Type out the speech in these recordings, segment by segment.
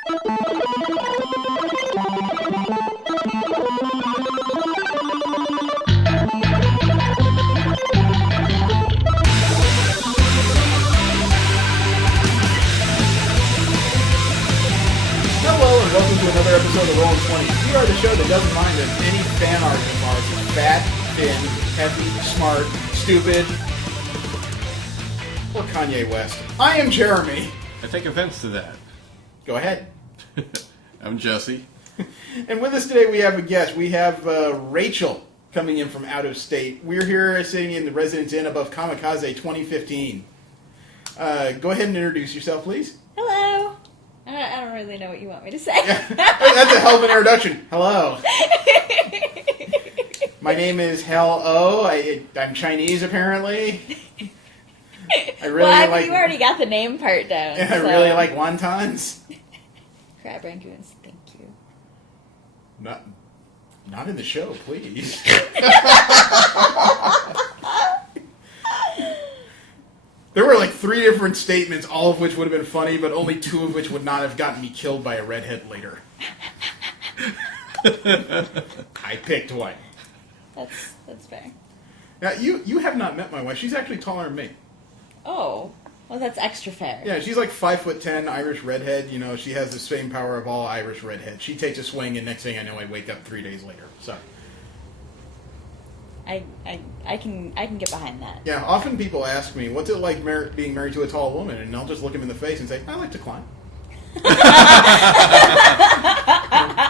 Hello and welcome to another episode of Rolling 20s. We are the show that doesn't mind if any fan art of ours is fat, thin, heavy, smart, stupid, or Kanye West. I am Jeremy. I take offense to that. Go ahead. I'm Jesse. And with us today we have a guest. We have Rachel coming in from out of state. We're here sitting in the Residence Inn above Comikaze 2015. Go ahead and introduce yourself, please. Hello. I don't really know what you want me to say. Yeah, that's a hell of an introduction. Hello. My name is Hel O. I'm Chinese, apparently. You already got the name part down. I really like wontons. Crab rangoons, thank you. Not in the show, please. There were like 3 different statements, all of which would have been funny, but only 2 of which would not have gotten me killed by a redhead later. I picked one. That's fair. Now, you have not met my wife. She's actually taller than me. Oh, well, that's extra fair. Yeah, she's like 5'10", Irish redhead. You know, she has the same power of all Irish redheads. She takes a swing, and next thing I know, I wake up 3 days later. So. I can get behind that. Yeah, often people ask me, what's it like being married to a tall woman? And I'll just look them in the face and say, I like to climb.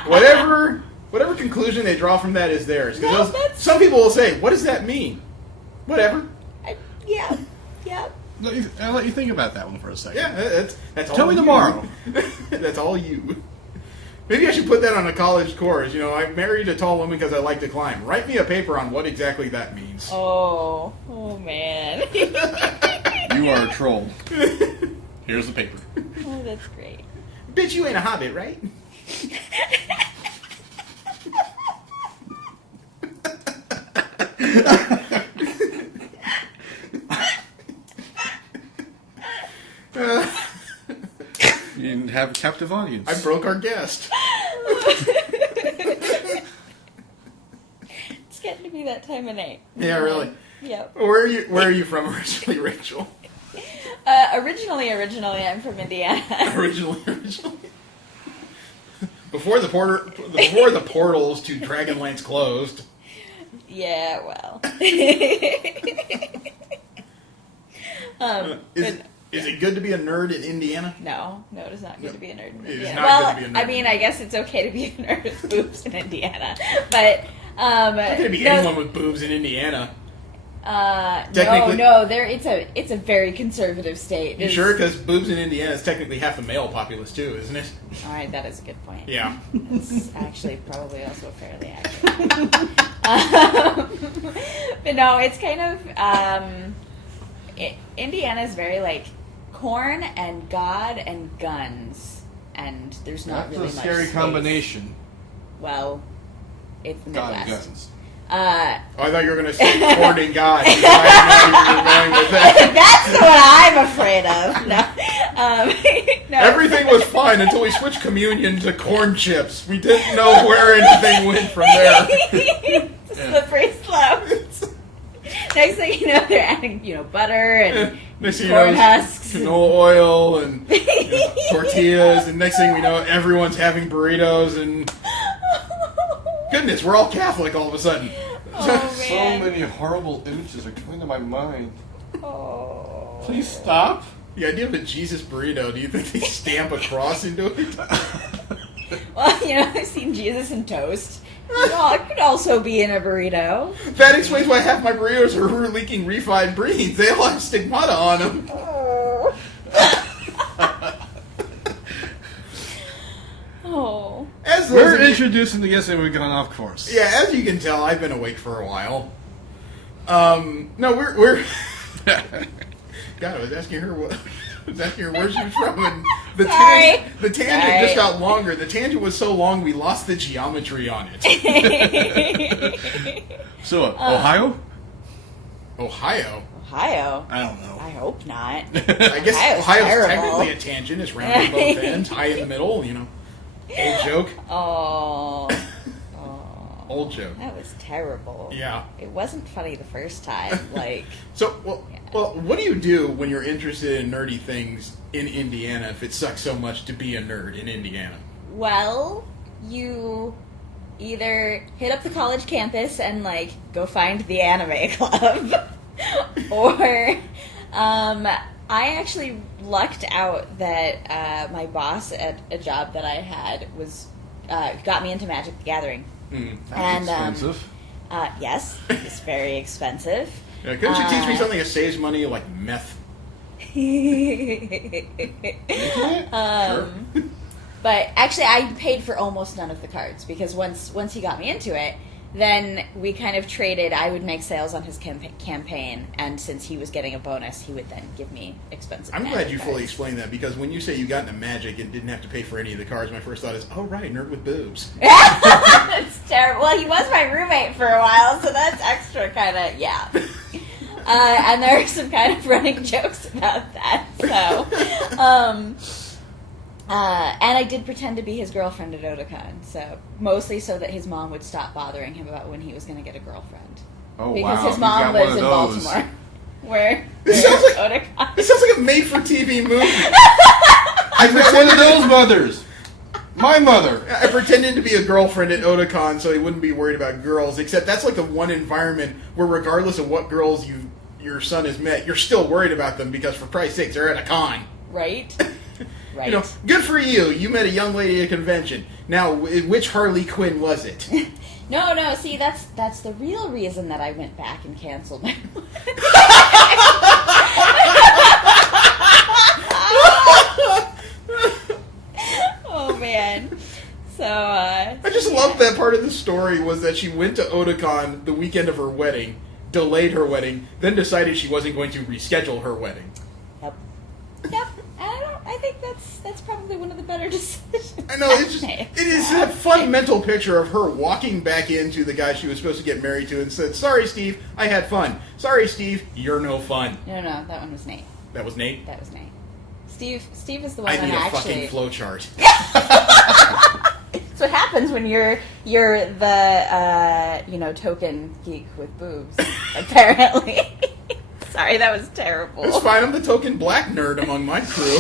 Whatever conclusion they draw from that is theirs. No, some people will say, what does that mean? Whatever. Yeah. I'll let you think about that one for a second. Yeah, that's all. Tell me tomorrow. That's all you. Maybe I should put that on a college course. You know, I married a tall woman because I like to climb. Write me a paper on what exactly that means. Oh man. You are a troll. Here's the paper. Oh, that's great. Bitch, you ain't a hobbit, right? You didn't have a captive audience. I broke our guest. It's getting to be that time of night. Yeah, really. Yep. Where are you from originally, Rachel? Originally, I'm from Indiana. Originally. Before the portals to Dragonlance closed. Yeah, well. Is it good to be a nerd in Indiana? No, it is not good to be a nerd in It is Indiana. not good to be a nerd. I mean, I guess it's okay to be a nerd with boobs in Indiana, but It's not going to be anyone with boobs in Indiana. Technically, no. It's a very conservative state. You sure? Because boobs in Indiana is technically half the male populace too, isn't it? All right, that is a good point. Yeah. It's actually probably also fairly accurate. But no, it's kind of Indiana is very like corn and God and guns, and there's not That's really a much scary space. Combination. Well, it's the God Midwest. and guns. I thought you were going to say corn and God. I didn't know you were going with that. That's what I'm afraid of. No. Everything was fine until we switched communion to corn chips. We didn't know where anything went from there. Slippery slope. Next thing you know, they're adding, butter and corn husks. Canola oil and tortillas. And next thing we know, everyone's having burritos. And goodness, we're all Catholic all of a sudden. Oh, So man. many horrible images are coming to my mind. Oh. Please stop. The idea of a Jesus burrito, do you think they stamp a cross into it? Well, I've seen Jesus in toast. It could also be in a burrito. That explains why half my burritos are leaking refined beans. They all have stigmata on them. Oh. Oh. We're introducing the guest and we've gone off course. Yeah, as you can tell, I've been awake for a while. No, we're God, I was asking her where she was from, and the tangent just got longer. The tangent was so long we lost the geometry on it. So, Ohio? Ohio? Ohio? I don't know. I hope not. I guess Ohio's Ohio's terrible. technically a tangent. It's round at both ends, high in the middle, you know. Old joke. Oh. Old joke. That was terrible. Yeah. It wasn't funny the first time. Like. So, well, what do you do when you're interested in nerdy things in Indiana if it sucks so much to be a nerd in Indiana? Well, you either hit up the college campus and, like, go find the anime club, or I actually lucked out that my boss at a job that I had was got me into Magic the Gathering. That's expensive. Yes, it's very expensive. Yeah, couldn't you teach me something that saves money, like meth? Sure. But actually, I paid for almost none of the cards because once he got me into it, then we kind of traded. I would make sales on his campaign, and since he was getting a bonus, he would then give me expensive. I'm Magic glad you cards. fully explained that, because when you say you got into Magic and didn't have to pay for any of the cards, my first thought is, oh right, nerd with boobs. It's terrible. Well, he was my roommate for a while, so that's extra kind of, yeah. And there are some kind of running jokes about that. So, and I did pretend to be his girlfriend at Otakon, so mostly so that his mom would stop bothering him about when he was going to get a girlfriend. Oh, Because wow. his He's mom got lives one in of those. Baltimore, where This sounds like- Otakon. This sounds like a made-for-TV movie. I've got one of those mothers. My mother. I pretended to be a girlfriend at Otakon so he wouldn't be worried about girls, except that's like the one environment where regardless of what girls your son has met, you're still worried about them because, for Christ's sakes, they're at a con. Right? Right. You know, good for you. You met a young lady at a convention. Now, which Harley Quinn was it? No, see, that's the real reason that I went back and canceled my Oh, man. So, I just love that part of the story was that she went to Otakon the weekend of her wedding, delayed her wedding, then decided she wasn't going to reschedule her wedding. Yep. And I think that's probably one of the better decisions. I know, it is that fun mental picture of her walking back into the guy she was supposed to get married to and said, sorry, Steve, I had fun. Sorry, Steve, you're no fun. No, that one was Nate. That was Nate? That was Nate. Steve is the one I that need a actually... fucking flowchart. That's what happens when you're the token geek with boobs. Apparently. Sorry, that was terrible. It's fine, I'm the token black nerd among my crew.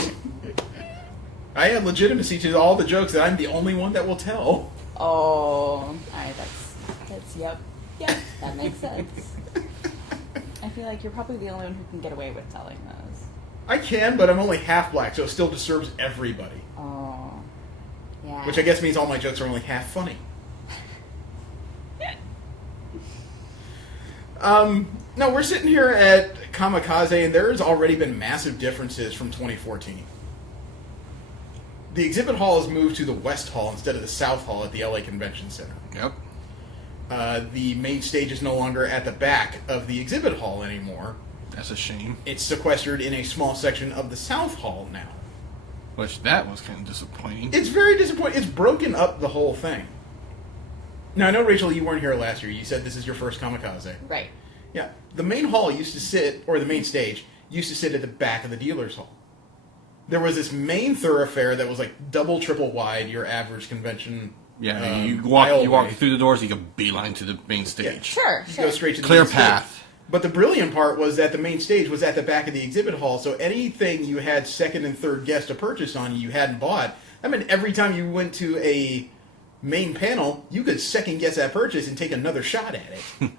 I have legitimacy to all the jokes that I'm the only one that will tell. Oh, all right. That's yep, that makes sense. I feel like you're probably the only one who can get away with telling those. I can, but I'm only half black, so it still disturbs everybody. Oh, yeah. Which I guess means all my jokes are only half funny. No, we're sitting here at Comikaze, and there's already been massive differences from 2014. The exhibit hall has moved to the West Hall instead of the South Hall at the LA Convention Center. Yep. The main stage is no longer at the back of the exhibit hall anymore. That's a shame. It's sequestered in a small section of the South Hall now. Which, that was kind of disappointing. It's very disappointing. It's broken up the whole thing. Now, I know, Rachel, you weren't here last year. You said this is your first Comikaze. Right. Yeah. The main hall used to sit, or the main stage, used to sit at the back of the dealer's hall. There was this main thoroughfare that was like double, triple wide your average convention. Yeah, you aisle walk way. through the doors, you can beeline to the main Yeah. stage. Sure. You go straight to the Clear main stage. path. But the brilliant part was that the main stage was at the back of the exhibit hall, so anything you had second and third guest to purchase on you hadn't bought, I mean, every time you went to a main panel, you could second guess that purchase and take another shot at it.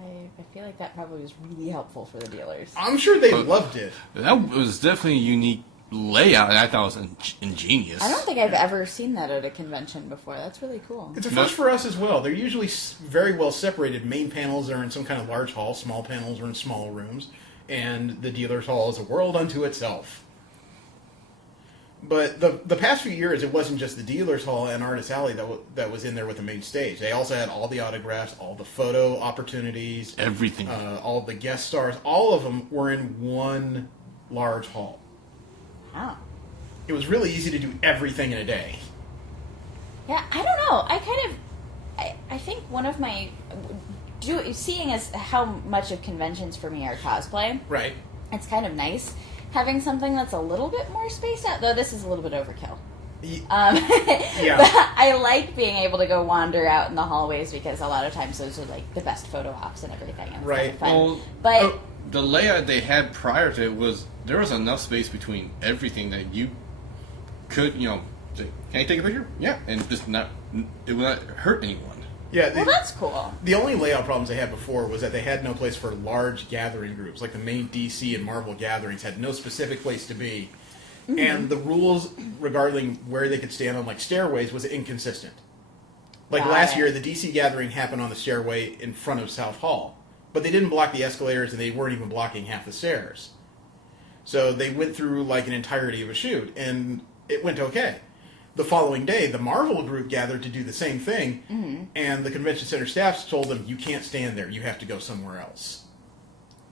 I feel like that probably was really helpful for the dealers. I'm sure they loved it. That was definitely a unique layout, and I thought it was ingenious. I don't think I've ever seen that at a convention before. That's really cool. It's a first for us as well. They're usually very well separated. Main panels are in some kind of large hall, small panels are in small rooms, and the dealer's hall is a world unto itself. But the past few years, it wasn't just the dealer's hall and Artist Alley that was in there with the main stage. They also had all the autographs, all the photo opportunities, Everything. all the guest stars. All of them were in one large hall. Wow. It was really easy to do everything in a day. Yeah, I don't know. I think one of my... seeing as how much of conventions for me are cosplay, Right. it's kind of nice having something that's a little bit more spaced out. Though this is a little bit overkill. Yeah. But I like being able to go wander out in the hallways because a lot of times those are like the best photo ops and everything. And it's Right. kind of fun. Well, But the layout they had prior to it was there was enough space between everything that you could, say, can I take a picture? Yeah, and just it would not hurt anyone. Yeah. well, that's cool. The only layout problems they had before was that they had no place for large gathering groups. Like the main DC and Marvel gatherings had no specific place to be. Mm-hmm. And the rules regarding where they could stand on like stairways was inconsistent. Like Got last it. year, the DC gathering happened on the stairway in front of South Hall. But they didn't block the escalators and they weren't even blocking half the stairs. So they went through like an entirety of a shoot and it went okay. The following day, the Marvel group gathered to do the same thing, and the convention center staff told them, you can't stand there, you have to go somewhere else.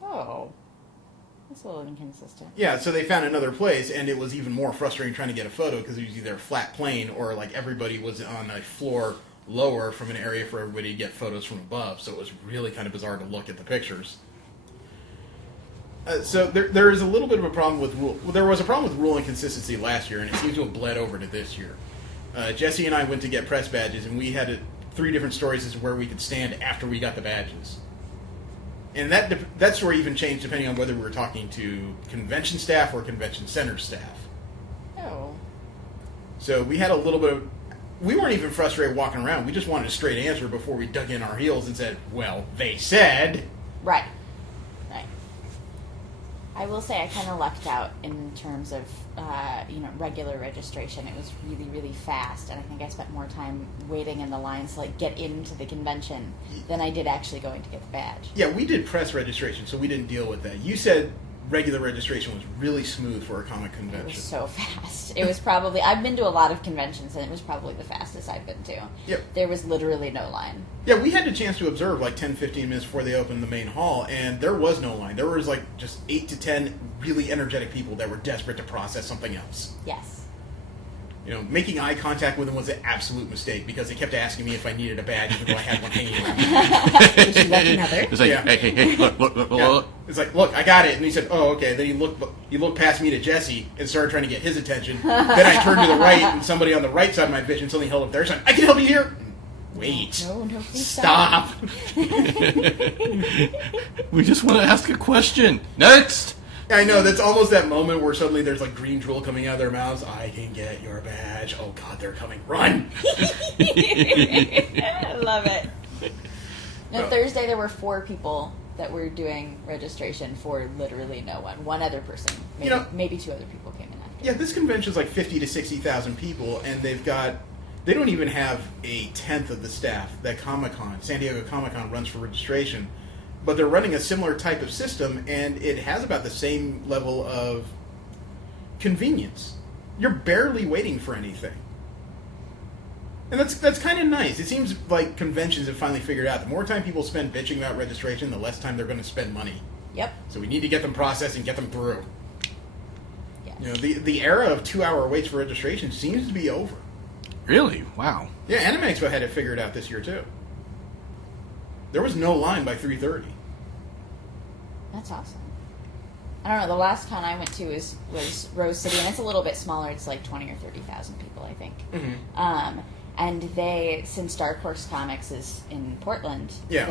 Oh, that's a little inconsistent. Yeah, so they found another place, and it was even more frustrating trying to get a photo because it was either a flat plane or like everybody was on a floor lower from an area for everybody to get photos from above, so it was really kind of bizarre to look at the pictures. So there is a little bit of a problem with rule. Well, there was a problem with rule inconsistency last year, and it seems to have bled over to this year. Jesse and I went to get press badges, and we had 3 different stories as to where we could stand after we got the badges. And that story even changed depending on whether we were talking to convention staff or convention center staff. Oh. So we had a little bit of... We weren't even frustrated walking around. We just wanted a straight answer before we dug in our heels and said, well, they said... Right. I will say I kind of lucked out in terms of, regular registration. It was really, really fast, and I think I spent more time waiting in the lines to, get into the convention than I did actually going to get the badge. Yeah, we did press registration, so we didn't deal with that. You said regular registration was really smooth for a comic It convention. was so fast. It was probably... I've been to a lot of conventions, and it was probably the fastest I've been to. Yep. There was literally no line. Yeah, we had the chance to observe 10, 15 minutes before they opened the main hall, and there was no line. There was just 8 to 10 really energetic people that were desperate to process something else. Yes. Making eye contact with them was an absolute mistake because they kept asking me if I needed a badge even though I had one hanging around. Would you like another? It's like, Yeah. hey, look. Yeah. It's like, look, I got it. And he said, oh, okay. Then he looked past me to Jesse and started trying to get his attention. Then I turned to the right, and somebody on the right side of my vision suddenly held up there. Said, I can help you here. Wait. No, please Stop. We just want to ask a question. Next! I know, that's almost that moment where suddenly there's green drool coming out of their mouths. I can get your badge. Oh, God, they're coming. Run. I love it. No, Oh. Thursday there were 4 people that were doing registration for literally no one. One other person. Maybe 2 other people came in after. Yeah, this convention's 50 to 60,000 people, and they don't even have a tenth of the staff that San Diego Comic-Con runs for registration. But they're running a similar type of system, and it has about the same level of convenience. You're barely waiting for anything. And that's kind of nice. It seems like conventions have finally figured out the more time people spend bitching about registration, the less time they're going to spend money. Yep. So we need to get them processed and get them through. Yes. The era of 2-hour waits for registration seems to be over. Really? Wow. Yeah, Anime Expo had it figured out this year, too. There was no line by 3:30. That's awesome. I don't know. The last con I went to was Rose City, and it's a little bit smaller. It's 20 or 30,000 people, I think. Mm-hmm. And since Dark Horse Comics is in Portland, Yeah.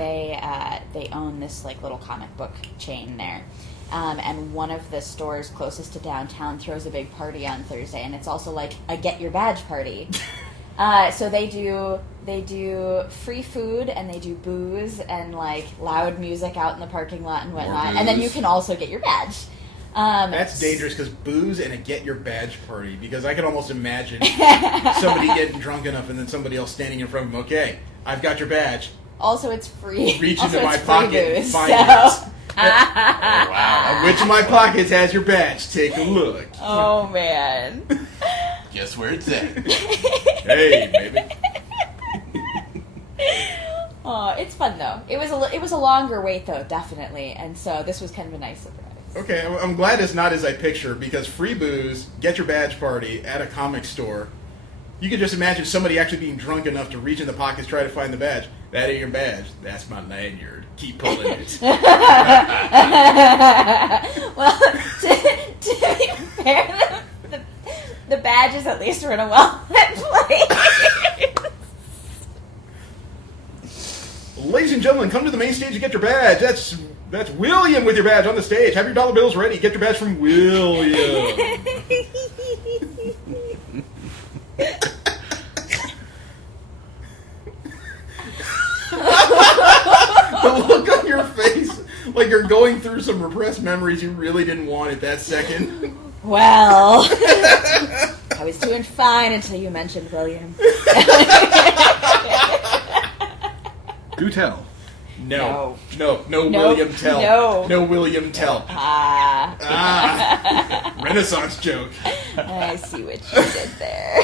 they own this little comic book chain there. And one of the stores closest to downtown throws a big party on Thursday, and it's also a get your badge party. So they do free food, and they do booze and loud music out in the parking lot and whatnot. And then you can also get your badge. That's dangerous because booze and a get your badge party. Because I could almost imagine somebody getting drunk enough and then somebody else standing in front of them. Okay, I've got your badge. Also, it's free. Reach also, into my it's free pocket and booze, find so. it. Wow. Which of my pockets has your badge? Take a look. Oh man. Guess where it's at? Hey, baby. Oh, it's fun though. It was a longer wait though, definitely, and so this was kind of a nice surprise. Okay, I'm glad it's not as I picture because free booze, get your badge party at a comic store. You could just imagine somebody actually being drunk enough to reach in the pockets, try to find the badge. That ain't your badge. That's my lanyard. Keep pulling it. Well, to be fair, the badges at least were in a well-lit place. Ladies and gentlemen, come to the main stage and get your badge. That's William with your badge on the stage. Have your dollar bills ready. Get your badge from William. The look on your face, like you're going through some repressed memories you really didn't want at that second. Well, I was doing fine until you mentioned William. Do tell. No, Nope. William Tell. No William Tell. Ah. Renaissance joke. I see what you did there.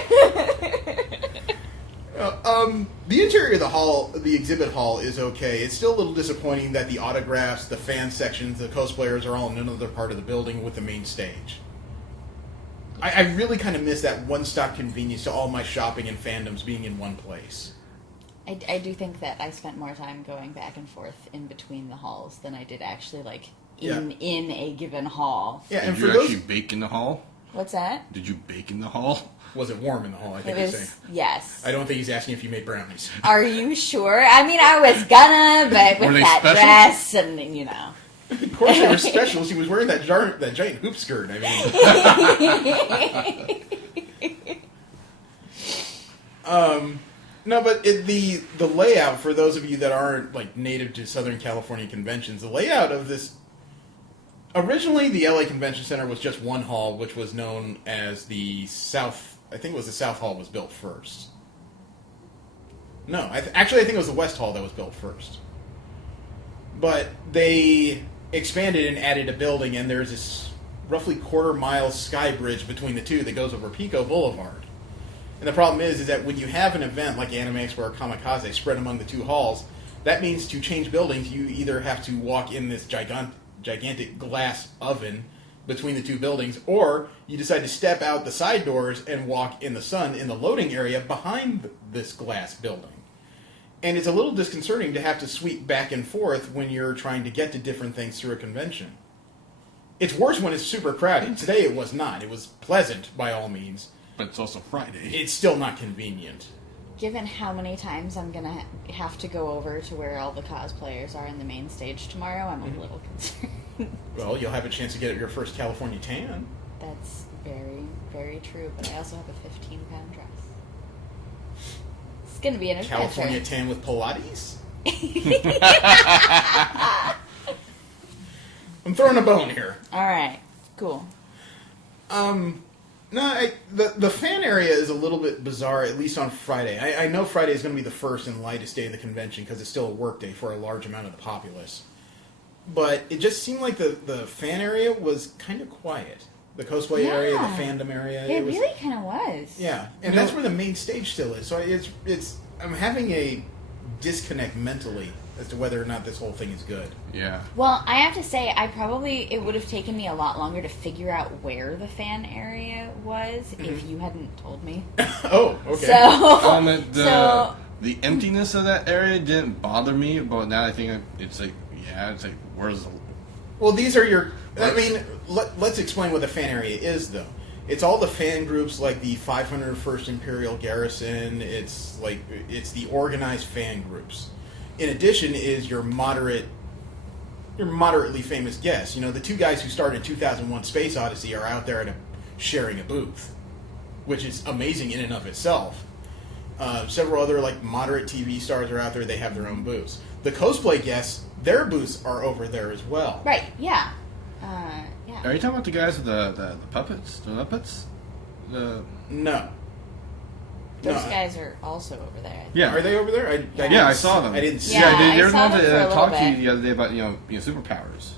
The interior of the hall, the exhibit hall, is okay. It's still a little disappointing that the autographs, the fan sections, the cosplayers are all in another part of the building with the main stage. I really kind of miss that one-stop convenience to all my shopping and fandoms being in one place. I do think that I spent more time going back and forth in between the halls than I did actually, like, in a given hall. Yeah, and Did for you those, actually bake in the hall? What's that? Did you bake in the hall? was it warm in the hall? I think It he's was, saying. yes. I don't think he's asking if you made brownies. Are you sure? I mean, I was gonna, but Were with they that special? dress and, you know. Of course they were special. She was wearing that giant hoop skirt. I mean, no, but the layout, for those of you that aren't like native to Southern California conventions, the layout of this. Originally, the LA Convention Center was just one hall, which was known as the South. I think it was the South Hall was built first. No, actually, I think it was the West Hall that was built first. But they expanded and added a building, and there's this roughly quarter-mile sky bridge between the two that goes over Pico Boulevard. And the problem is that when you have an event like Anime Expo or Comikaze spread among the two halls, that means to change buildings, you either have to walk in this gigantic glass oven between the two buildings, or you decide to step out the side doors and walk in the sun in the loading area behind this glass building. And it's a little disconcerting to have to sweep back and forth when you're trying to get to different things through a convention. It's worse when it's super crowded. Today it was not. It was pleasant by all means. But it's also Friday. It's still not convenient. Given how many times I'm going to have to go over to where all the cosplayers are in the main stage tomorrow, I'm a little concerned. Well, you'll have a chance to get your first California tan. That's very, very true, but I also have a 15-pound dress. It's going to be an adventure. California tan with Pilates? I'm throwing a bone here. All right, cool. No, the fan area is a little bit bizarre, at least on Friday. I know Friday is going to be the first and lightest day of the convention because it's still a work day for a large amount of the populace. But it just seemed like the fan area was kind of quiet. The cosplay area, the fandom area. It really kind of was. Yeah, and that's where the main stage still is. So I'm having a disconnect mentally as to whether or not this whole thing is good. Yeah. Well, I have to say, it would have taken me a lot longer to figure out where the fan area was if you hadn't told me. Oh, okay. So, the emptiness of that area didn't bother me, but now I think it's like, where's the... Well, these are your... I mean, let's explain what the fan area is, though. It's all the fan groups like the 501st Imperial Garrison. It's the organized fan groups. In addition is your moderately famous guests. You know, the two guys who started 2001 Space Odyssey are out there sharing a booth, which is amazing in and of itself. Several other moderate TV stars are out there. They have their own booths. The cosplay guests, their booths are over there as well. right, yeah. Are you talking about the guys with the puppets? The Muppets? No. Those guys are also over there. Yeah. Are they over there? I saw them. I didn't see Yeah, them. they were I saw the ones them for a that little talked to you bit. the other day about superpowers.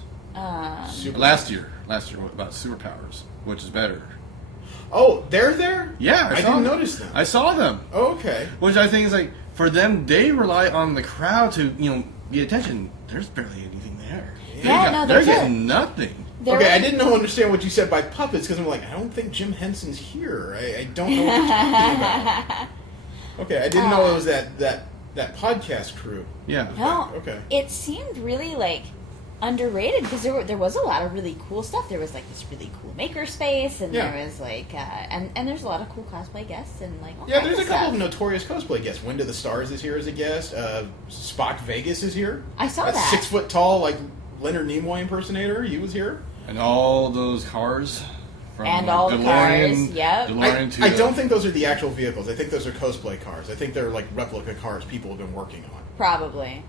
Last year about superpowers, which is better. Oh, they're there? Yeah, I didn't notice them. I saw them. Oh, okay. Which I think is for them, they rely on the crowd to get attention. There's barely anything there. They're getting nothing. I didn't understand what you said by puppets, because I'm like, I don't think Jim Henson's here. I don't know what you're talking about. Okay, I didn't know it was that that podcast crew. Yeah. No, Okay. it seemed really like underrated because there was a lot of really cool stuff. There was like this really cool maker space, and Yeah. there was like and there's a lot of cool cosplay guests and like all Yeah, kinds there's a of couple of stuff. notorious cosplay guests. Wind of the Stars is here as a guest. Spock Vegas is here. I saw That that. 6 foot tall, like Leonard Nimoy impersonator. He was here. And all those cars. From And like, all the DeLorean, cars, yep. DeLorean to I don't think those are the actual vehicles. I think those are cosplay cars. I think they're like replica cars people have been working on. Probably,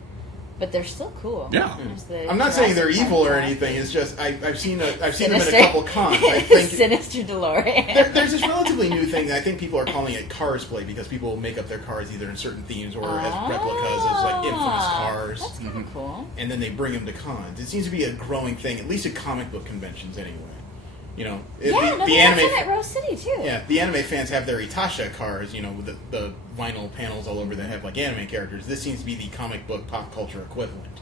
but they're still cool. Yeah. There's the I'm not saying they're Jurassic evil or Park anything. It's just I've seen them in Sinister. a couple cons. I think Sinister DeLorean. there's this relatively new thing. I think people are calling it cars play because people make up their cars either in certain themes or as replicas as like infamous cars, That's kind of cool. and then they bring them to cons. It seems to be a growing thing, at least at comic book conventions anyway. You know, Yeah, no, the they have anime. them at Rose City too. Yeah, the anime fans have their Itasha cars, you know, with the vinyl panels all over that have like anime characters. This seems to be the comic book pop culture equivalent.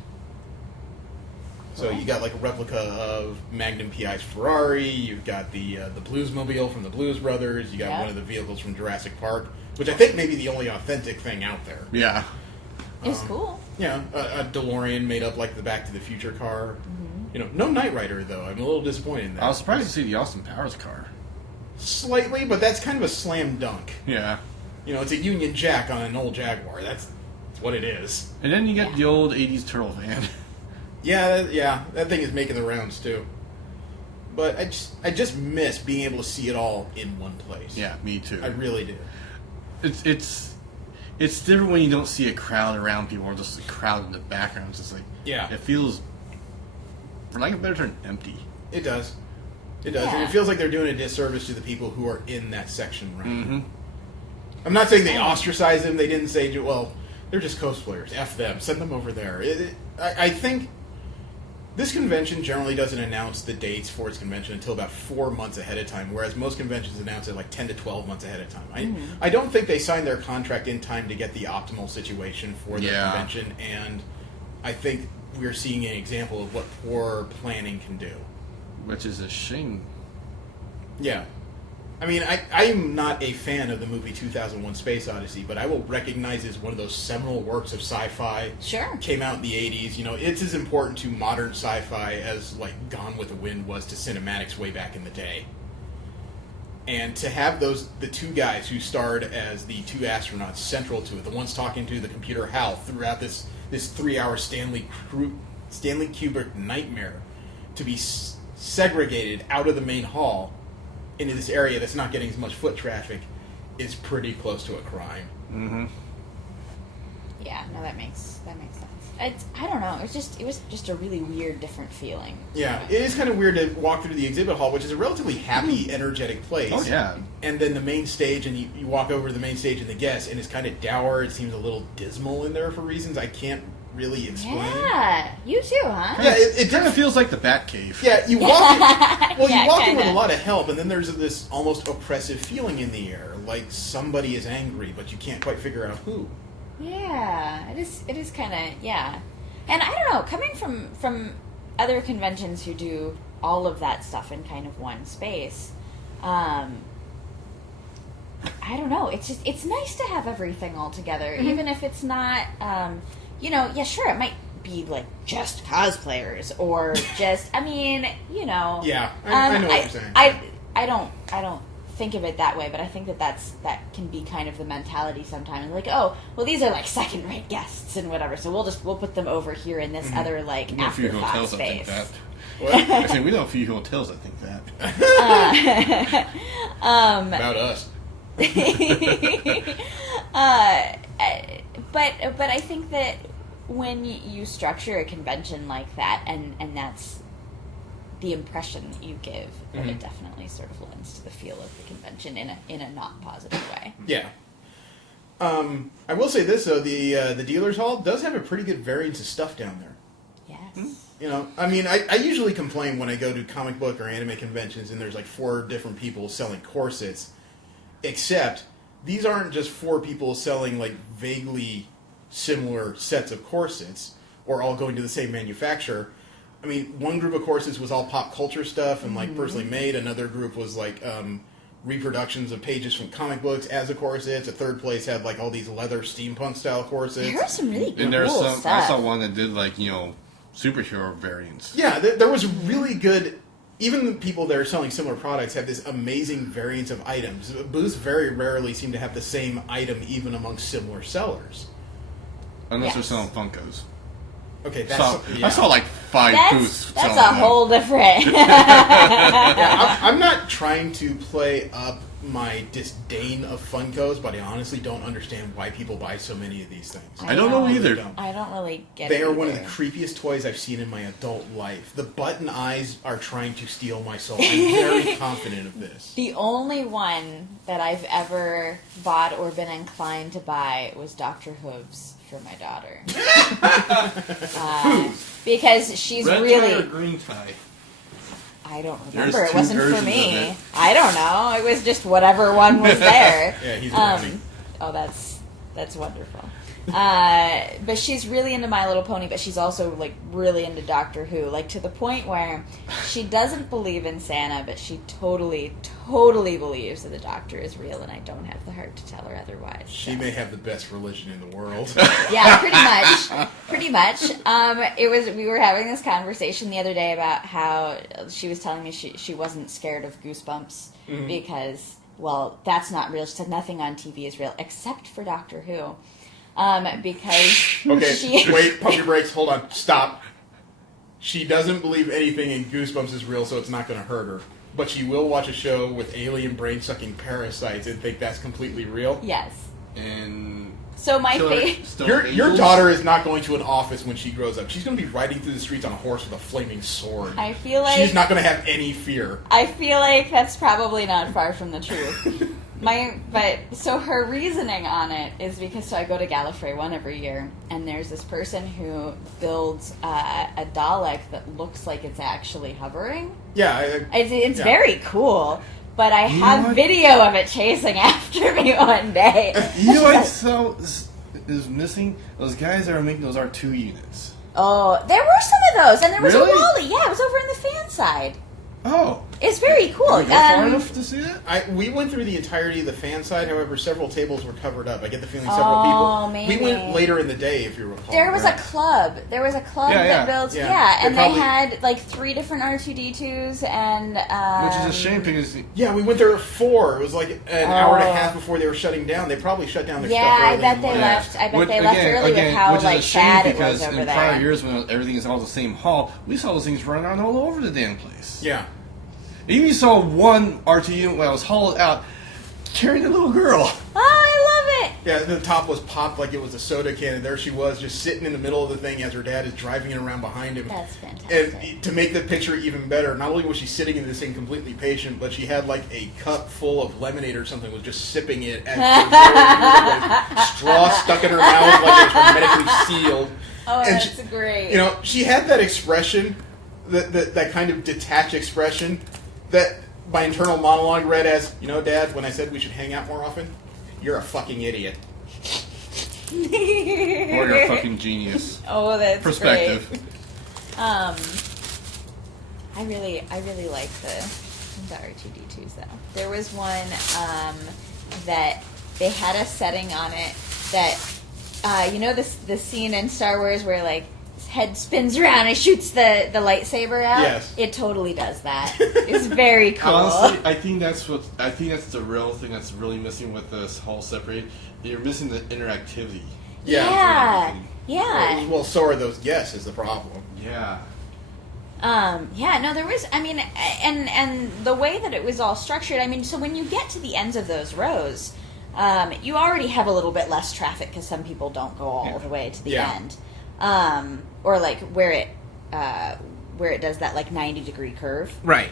So you got like a replica of Magnum PI's Ferrari. You've got the Bluesmobile from the Blues Brothers. You got Yeah. one of the vehicles from Jurassic Park, which I think may be the only authentic thing out there. Yeah. It's cool. Yeah, a DeLorean made up like the Back to the Future car. Mm-hmm. You know, no Knight Rider though. I'm a little disappointed in that. I was surprised to see the Austin Powers car. Slightly, but that's kind of a slam dunk. Yeah. You know, it's a Union Jack on an old Jaguar. That's what it is. And then you get the old 80s turtle van. Yeah, that thing is making the rounds too. But I just miss being able to see it all in one place. Yeah, me too. I really do. It's different when you don't see a crowd around people or just a crowd in the background. It's just like, Yeah. it feels, for lack of a better term, empty. It does. It does. And Yeah. it feels like they're doing a disservice to the people who are in that section right Mm-hmm. I'm not saying they ostracized them. They didn't say, well, they're just cosplayers. F them. Send them over there. I think this convention generally doesn't announce the dates for its convention until about 4 months ahead of time, whereas most conventions announce it like 10 to 12 months ahead of time. I don't think they signed their contract in time to get the optimal situation for their Yeah. convention, and I think we're seeing an example of what poor planning can do. Which is a shame. Yeah. I mean, I'm not a fan of the movie 2001 Space Odyssey, but I will recognize it as one of those seminal works of sci-fi. Sure. Came out in the 80s. You know, it's as important to modern sci-fi as, like, Gone with the Wind was to cinematics way back in the day. And to have the two guys who starred as the two astronauts central to it, the ones talking to the computer HAL throughout this 3-hour Stanley Kubrick nightmare, to be segregated out of the main hall into this area that's not getting as much foot traffic is pretty close to a crime. Mm-hmm. Yeah, no, that makes sense. I don't know. It was just a really weird, different feeling. Yeah, it is kind of weird to walk through the exhibit hall, which is a relatively happy, energetic place. Oh, yeah. And then the main stage, and you walk over to the main stage and the guests, and it's kind of dour. It seems a little dismal in there for reasons I can't really explain. Yeah, you too, huh? Yeah, it Kind of feels like the Batcave. Yeah, you walk in, well, Yeah, you walk in with a kinda. lot of help, and then there's this almost oppressive feeling in the air, like somebody is angry, but you can't quite figure out who. Yeah, it is kind of, yeah. And I don't know, coming from other conventions who do all of that stuff in kind of one space, I don't know, it's nice to have everything all together, even if it's not, yeah, sure, it might be like just cosplayers or just, I mean, Yeah, I know what you're saying. I don't think of it that way, but I think that can be kind of the mentality sometimes. Like, oh, well, these are like second-rate guests and whatever, so we'll put them over here in this other like We know a few afterthought hotels that think space. that. What? I say we know a few hotels that think that. About us. But I think that when you structure a convention like that, and that's the impression that you give, that it definitely sort of lends to the feel of the convention in a not positive way. Yeah. I will say this though: the dealers hall does have a pretty good variance of stuff down there. Yes. You know, I mean, I usually complain when I go to comic book or anime conventions and there's like 4 different people selling corsets, except these aren't just 4 people selling like vaguely similar sets of corsets or all going to the same manufacturer. I mean, one group of corsets was all pop culture stuff and like personally made. Another group was like reproductions of pages from comic books as a corset. A third place had like all these leather steampunk style corsets. There were some really cool And there's some. stuff. I saw one that did like superhero variants. Yeah, there was really good. Even the people that are selling similar products have this amazing variance of items. Booths very rarely seem to have the same item even amongst similar sellers. Unless they're Yes. selling Funkos. Okay, that's I saw like 5 booths. That's selling a them. whole different. Yeah, I'm not trying to play up my disdain of Funkos, but I honestly don't understand why people buy so many of these things. I don't know really either. don't. I don't really get They it. are one of the either. creepiest toys I've seen in my adult life. The button eyes are trying to steal my soul. I'm very confident of this. The only one that I've ever bought or been inclined to buy was Dr. Hooves for my daughter. Because she's Red really... tie or green tie? I don't There's remember. It two wasn't for versions me. of it. I don't know. It was just whatever one was there. Yeah, he's amazing. Oh, that's wonderful. But she's really into My Little Pony, but she's also like really into Doctor Who, like to the point where she doesn't believe in Santa, but she totally believes that the Doctor is real, and I don't have the heart to tell her otherwise. She may have the best religion in the world. Yeah, pretty much. We were having this conversation the other day about how she was telling me she wasn't scared of Goosebumps because, well, that's not real. She said nothing on TV is real except for Doctor Who. Because Okay, wait, pump your brakes, hold on, stop. She doesn't believe anything in Goosebumps is real, so it's not going to hurt her. But she will watch a show with alien brain-sucking parasites and think that's completely real. yes. And So my Your daughter is not going to an office when she grows up. She's going to be riding through the streets on a horse with a flaming sword. I feel like She's not going to have any fear. I feel like that's probably not far from the truth. So her reasoning on it is because I go to Gallifrey 1 every year, and there's this person who builds a Dalek that looks like it's actually hovering. Yeah. It's yeah. very cool, but I have what? video of it chasing after me one day. You know what so is missing? Those guys that are making those R2 units. Oh, there were some of those, and there was Really? a Wally. Yeah, it was over in the fan side. Oh. It's very cool. Did we go far enough to see that? We went through the entirety of the fan side, however, several tables were covered up. I get the feeling several Oh, people. maybe. We went later in the day, if you recall. There was right? a club. There was a club Yeah, that yeah. builds. Yeah. Yeah, They and probably- they had like 3 different R2D2s, and Which is a shame because Yeah, we went there at 4. It was like an hour and a Oh. half before they were shutting down. They probably shut down their Yeah, stuff I early bet in they life. left. I bet Which, they left early with how which is like a shame sad it because was over in there. prior years when everything is all the same hall, we saw those things running around all over the damn place. Yeah. Even saw one RT unit when I was hauled out carrying a little girl. Oh, I love it. Yeah, the top was popped like it was a soda can, and there she was, just sitting in the middle of the thing as her dad is driving it around behind him. That's fantastic. And to make the picture even better, not only was she sitting in this thing completely patient, but she had like a cup full of lemonade or something, was just sipping it as with straw stuck in her mouth like it was hermetically sealed. Oh, And that's great. You know, she had that expression, that kind of detached expression, that my internal monologue read as, you know, Dad, when I said we should hang out more often, you're a fucking idiot. Or you're a fucking genius. Oh, that's Perspective. great. I really like the R2D2s though. There was one that they had a setting on it that you know the scene in Star Wars where like his head spins around and shoots the lightsaber out. Yes. It totally does that. It's very cool. Honestly, I think that's the real thing that's really missing with this whole separate. You're missing the interactivity. Yeah. Yeah. Well, so are those guests is the problem. Yeah. Yeah, no, there was, I mean, and the way that it was all structured, I mean, so when you get to the ends of those rows, you already have a little bit less traffic because some people don't go all the way to the Yeah. end. Or like where it does that like 90-degree curve. Right.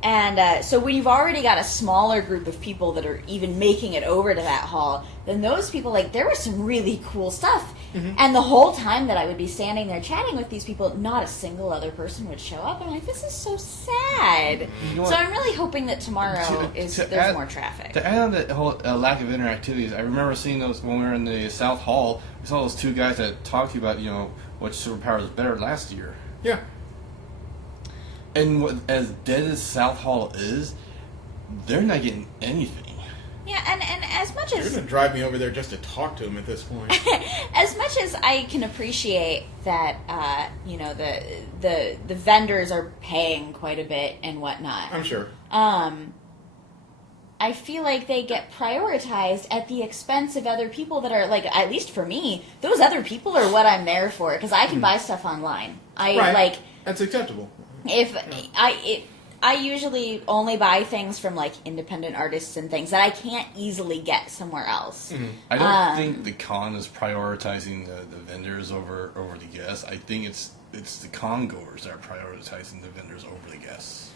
And so when you've already got a smaller group of people that are even making it over to that hall, then those people, like, there was some really cool stuff. Mm-hmm. And the whole time that I would be standing there chatting with these people, not a single other person would show up. I'm like, this is so sad. You know So what? I'm really hoping that tomorrow there's more traffic. To add on the whole lack of interactivities, I remember seeing those when we were in the South Hall. We saw those 2 guys that talked to you about, you know, which superpower is better last year. Yeah. And as dead as South Hall is, they're not getting anything. Yeah, and as much as... You're going to drive me over there just to talk to him at this point. As much as I can appreciate that, the vendors are paying quite a bit and whatnot. I'm sure. I feel like they get prioritized at the expense of other people that are, like, at least for me, those other people are what I'm there for, because I can buy stuff online. That's acceptable. I usually only buy things from, like, independent artists and things that I can't easily get somewhere else. Mm-hmm. I don't think the con is prioritizing the vendors over the guests. I think it's the con goers that are prioritizing the vendors over the guests.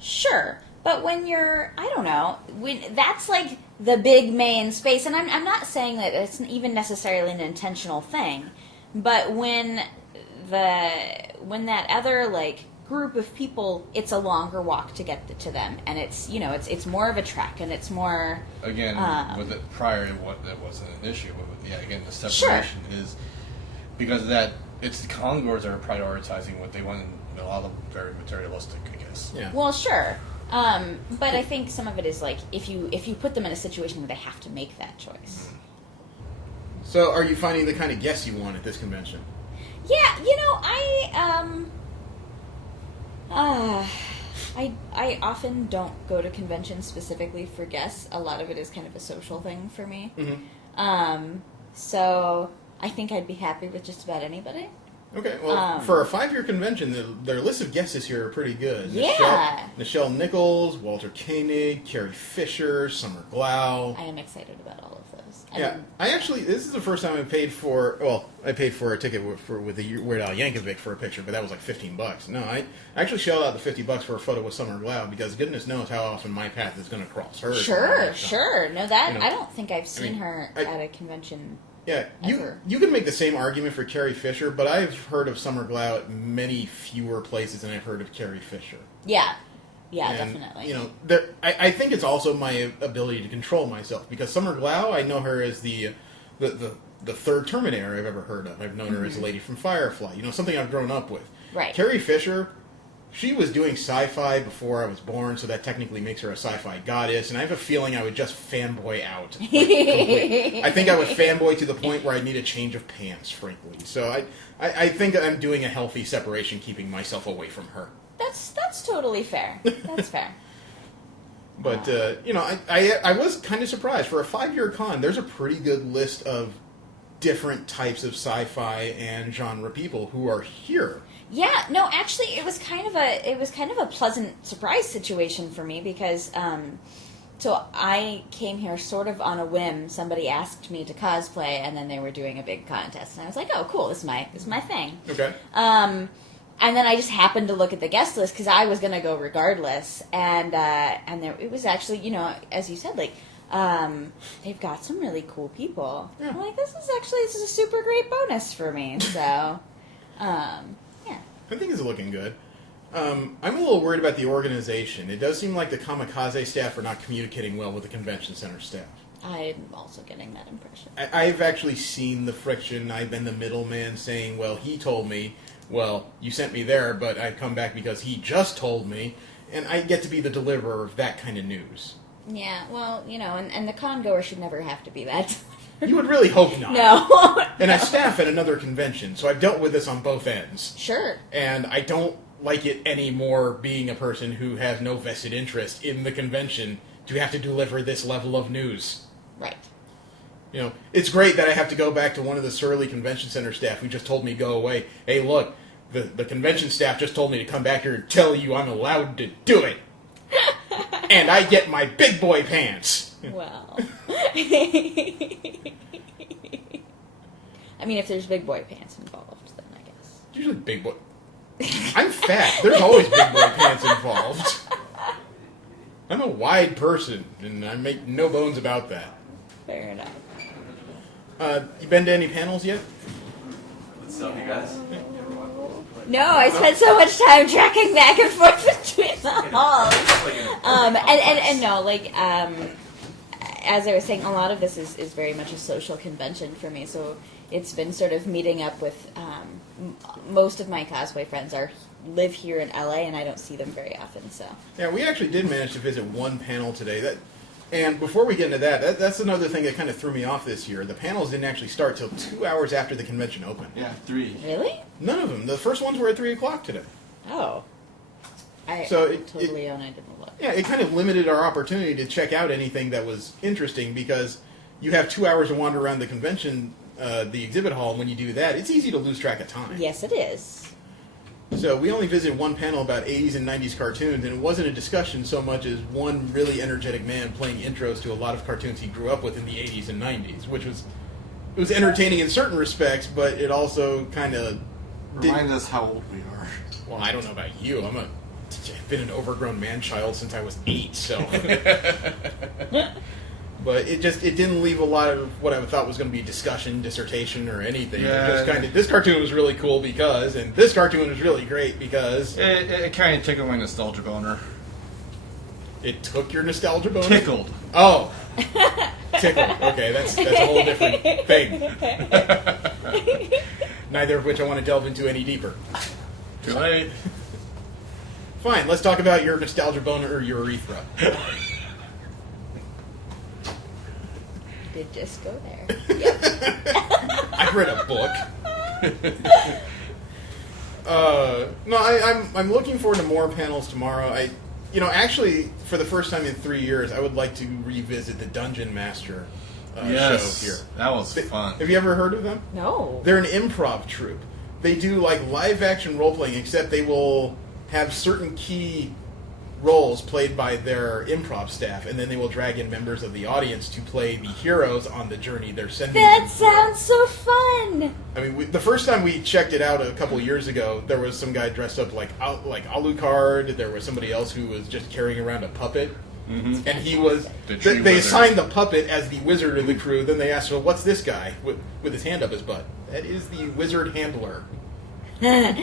Sure, but when you're, I don't know, when that's like the big main space, and I'm not saying that it's even necessarily an intentional thing, but when that other, like, group of people, it's a longer walk to get to them, and it's more of a trek, and it's more again with it prior to what that wasn't an issue, but again the separation is because of that. It's the congoers that are prioritizing what they want, and a lot of very materialistic, I guess. Yeah. Well, sure, but I think some of it is like if you put them in a situation where they have to make that choice. So, are you finding the kind of guests you want at this convention? Yeah, I often don't go to conventions specifically for guests. A lot of it is kind of a social thing for me. Mm-hmm. So I think I'd be happy with just about anybody. Okay, well, for a 5-year convention, their list of guests this year are pretty good. Yeah. Nichelle Nichols, Walter Koenig, Carrie Fisher, Summer Glau. I am excited about all of those. Yeah, this is the first time I paid for a ticket with the Weird Al Yankovic for a picture, but that was like $15. No, I actually shelled out the $50 for a photo with Summer Glau because goodness knows how often my path is going to cross hers. Sure. No, that I don't think I've seen her at a convention. Yeah, you can make the same argument for Carrie Fisher, but I've heard of Summer Glau at many fewer places than I've heard of Carrie Fisher. Yeah, And, definitely. I think it's also my ability to control myself because Summer Glau, I know her as the third Terminator I've ever heard of. I've known her as a lady from Firefly. Something I've grown up with. Right. Carrie Fisher, she was doing sci-fi before I was born, so that technically makes her a sci-fi goddess, and I have a feeling I would just fanboy out. Completely. I think I would fanboy to the point where I'd need a change of pants, frankly. So I think I'm doing a healthy separation, keeping myself away from her. That's totally fair. That's fair. But, I was kind of surprised. For a 5-year con, there's a pretty good list of different types of sci-fi and genre people who are here. Yeah, no, actually, it was kind of a pleasant surprise situation for me because, so I came here sort of on a whim. Somebody asked me to cosplay, and then they were doing a big contest, and I was like, "Oh, cool! This is my thing." Okay. And then I just happened to look at the guest list because I was going to go regardless, and it was actually, as you said, like. They've got some really cool people. Yeah. I'm like, this is a super great bonus for me. So, yeah. I think it's looking good. I'm a little worried about the organization. It does seem like the Comikaze staff are not communicating well with the convention center staff. I'm also getting that impression. I've actually seen the friction. I've been the middleman saying, well, he told me, well, you sent me there, but I've come back because he just told me, and I get to be the deliverer of that kind of news. Yeah, well, and the con-goer should never have to be that. You would really hope not. No. And I staff at another convention, so I've dealt with this on both ends. Sure. And I don't like it anymore being a person who has no vested interest in the convention to have to deliver this level of news. Right. It's great that I have to go back to one of the surly convention center staff who just told me go away. Hey, look, the convention staff just told me to come back here and tell you I'm allowed to do it. And I get my big boy pants. Well. I mean, if there's big boy pants involved, then I guess. Usually big boy. I'm fat. There's always big boy pants involved. I'm a wide person, and I make no bones about that. Fair enough. You been to any panels yet? What's up, you guys? No, I spent so much time tracking back and forth between the halls. And no, as I was saying, a lot of this is very much a social convention for me. So it's been sort of meeting up with most of my cosplay friends are live here in LA, and I don't see them very often. So Yeah, we actually did manage to visit one panel today. And before we get into that's another thing that kind of threw me off this year. The panels didn't actually start till 2 hours after the convention opened. Yeah, 3. really, None of them. The first ones were at 3 o'clock today. oh, I So totally own. I didn't look. Yeah, it kind of limited our opportunity to check out anything that was interesting because you have 2 hours to wander around the convention, the exhibit hall, and when you do that, it's easy to lose track of time. Yes, it is. So we only visited one panel about 80s and 90s cartoons, and it wasn't a discussion so much as one really energetic man playing intros to a lot of cartoons he grew up with in the 80s and 90s, which was entertaining in certain respects, but it also kind of Remind us how old we are. Well, I don't know about you. I've been an overgrown man-child since I was 8, so... But it didn't leave a lot of what I thought was going to be discussion, dissertation, or anything. Yeah. It just kind of, this cartoon was really cool because, and this cartoon was really great because... It kind of tickled my nostalgia boner. It took your nostalgia boner? Tickled. Oh. Tickled. Okay, that's a whole different thing. Neither of which I want to delve into any deeper. Too late. Fine, let's talk about your nostalgia boner or your urethra. Did just go there. Yep. I've read a book. No, I'm looking forward to more panels tomorrow. Actually, for the first time in 3 years, I would like to revisit the Dungeon Master Yes, show here. that was fun. Have you ever heard of them? No. They're an improv troupe. They do like live action role playing, except they will have certain key roles played by their improv staff, and then they will drag in members of the audience to play the heroes on the journey they're sending That them through. sounds so fun. I mean, the first time we checked it out a couple years ago, there was some guy dressed up like Alucard. There was somebody else who was just carrying around a puppet. Mm-hmm. And he was... The tree They wizard. assigned the puppet as the wizard of the crew. Then they asked, well, what's this guy with his hand up his butt? That is the wizard handler. What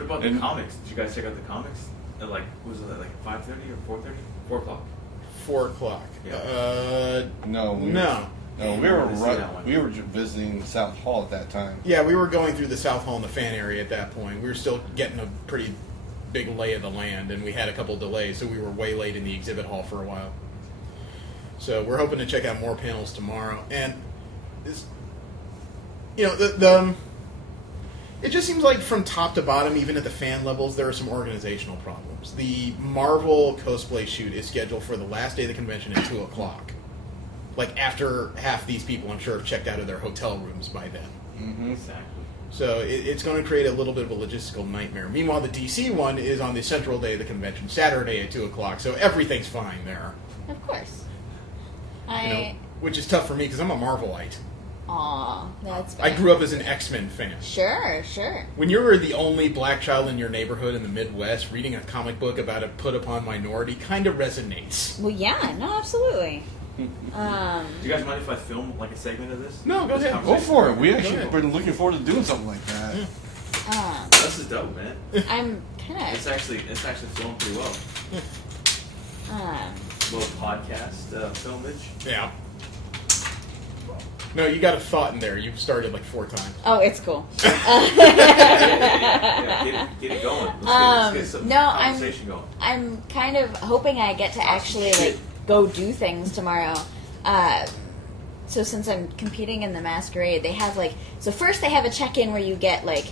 about the comics? Did you guys check out the comics? At was it like 5:30 or 4:30? 4 o'clock. 4 o'clock. No. No. No, we I were wanted to see that one. we were visiting South Hall at that time. Yeah, we were going through the South Hall and the fan area at that point. We were still getting a pretty big lay of the land, and we had a couple delays, so we were way late in the exhibit hall for a while. So we're hoping to check out more panels tomorrow. And, it just seems like from top to bottom, even at the fan levels, there are some organizational problems. The Marvel cosplay shoot is scheduled for the last day of the convention at 2 o'clock. Like, after half these people, I'm sure, have checked out of their hotel rooms by then. Mm-hmm. Exactly. So it's going to create a little bit of a logistical nightmare. Meanwhile, the DC one is on the central day of the convention, Saturday at 2 o'clock, so everything's fine there. Of course. Which is tough for me, because I'm a Marvelite. Aw, that's fair. I grew up as an X-Men fan. Sure. When you were the only black child in your neighborhood in the Midwest, reading a comic book about a put-upon minority kind of resonates. Well, yeah, no, absolutely. Do you guys mind if I film like a segment of this? No, go This ahead. Go for it. We Go actually ahead. been looking forward to doing something like that. This is dope, man. I'm kind It's of. actually flowing pretty well. Little podcast filmage. Yeah. No, you got a thought in there. You've started like 4 times. Oh, it's cool. Yeah, get it going. Let's get some no, conversation going. I'm kind of hoping I get to actually like go do things tomorrow. So since I'm competing in the masquerade, they have so first they have a check-in where you get like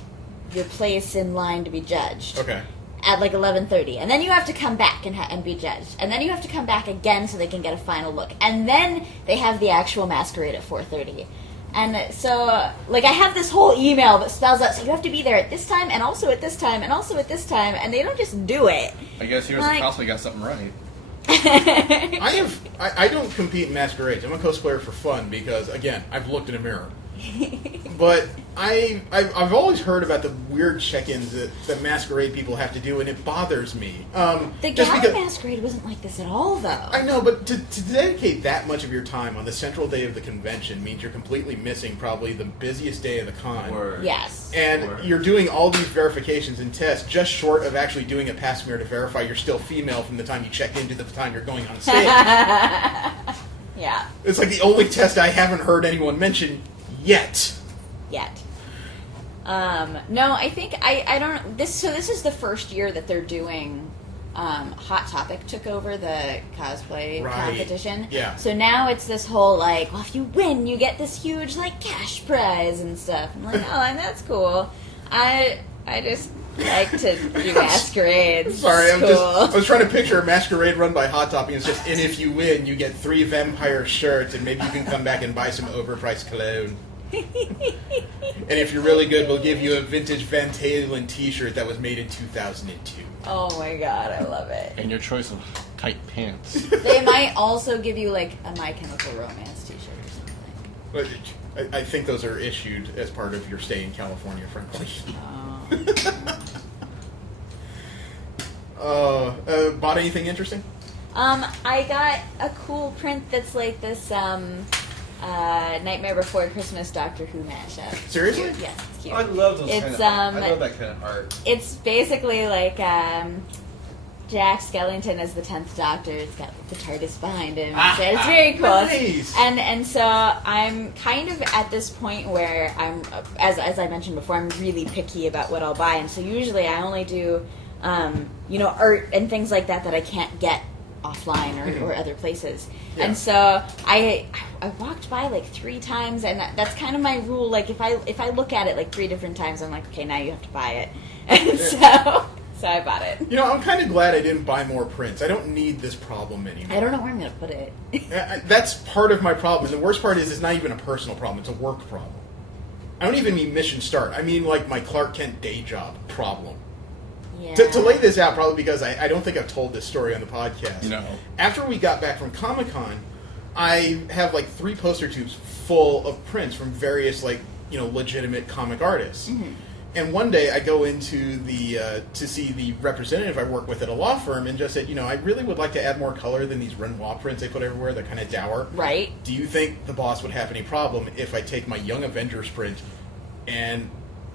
your place in line to be judged Okay. at like 11:30, and then you have to come back and be judged, and then you have to come back again so they can get a final look, and then they have the actual masquerade at 4:30. And so, I have this whole email that spells out, so you have to be there at this time, and also at this time, and also at this time, and they don't just do it. I guess here's Like- the cosplay got something right. I don't compete in masquerades. I'm a cosplayer for fun because, again, I've looked in a mirror. But I've always heard about the weird check-ins that masquerade people have to do, and it bothers me. The just gala because- masquerade wasn't like this at all, though. I know, but to dedicate that much of your time on the central day of the convention means you're completely missing probably the busiest day of the con. Word. Yes. And Word. you're doing all these verifications and tests just short of actually doing a pap smear to verify you're still female from the time you check in to the time you're going on stage. Yeah. It's like the only test I haven't heard anyone mention yet. Yet. No, I think I don't. This is the first year that they're doing. Hot Topic took over the cosplay competition. Yeah. So now it's this whole like, well, if you win, you get this huge like cash prize and stuff. I'm like, oh, and that's cool. I just like to do masquerades. Sorry, It's cool. I was trying to picture a masquerade run by Hot Topic, and it's just, and if you win, you get 3 vampire shirts, and maybe you can come back and buy some overpriced cologne. And if you're really good, we'll give you a vintage Van Halen t-shirt that was made in 2002. Oh my god, I love it. And your choice of tight pants. They might also give you like a My Chemical Romance t-shirt or something. But I think those are issued as part of your stay in California, frankly. Bought anything interesting? I got a cool print that's like this Nightmare Before Christmas Doctor Who mashup. Seriously? Yes, it's cute. I love those It's, kind of I love that kind of art. It's basically like Jack Skellington as the 10th Doctor. It's got the TARDIS behind him. So it's very cool. Nice. And so I'm kind of at this point where I'm, as I mentioned before, I'm really picky about what I'll buy. And so usually I only do, art and things like that I can't get offline or other places. Yeah. And so I walked by like 3 times, and that's kind of my rule. Like if I look at it like 3 different times, I'm like, okay, now you have to buy it. And so I bought it. You know, I'm kind of glad I didn't buy more prints. I don't need this problem anymore. I don't know where I'm going to put it. That's part of my problem. And the worst part is it's not even a personal problem. It's a work problem. I don't even mean mission start. I mean like my Clark Kent day job problem. Yeah. To lay this out, probably because I don't think I've told this story on the podcast. No. After we got back from Comic-Con, I have like 3 poster tubes full of prints from various legitimate comic artists. Mm-hmm. And one day I go into the to see the representative I work with at a law firm, and just said, I really would like to add more color than these Renoir prints they put everywhere. They're kind of dour. Right. Do you think the boss would have any problem if I take my Young Avengers print and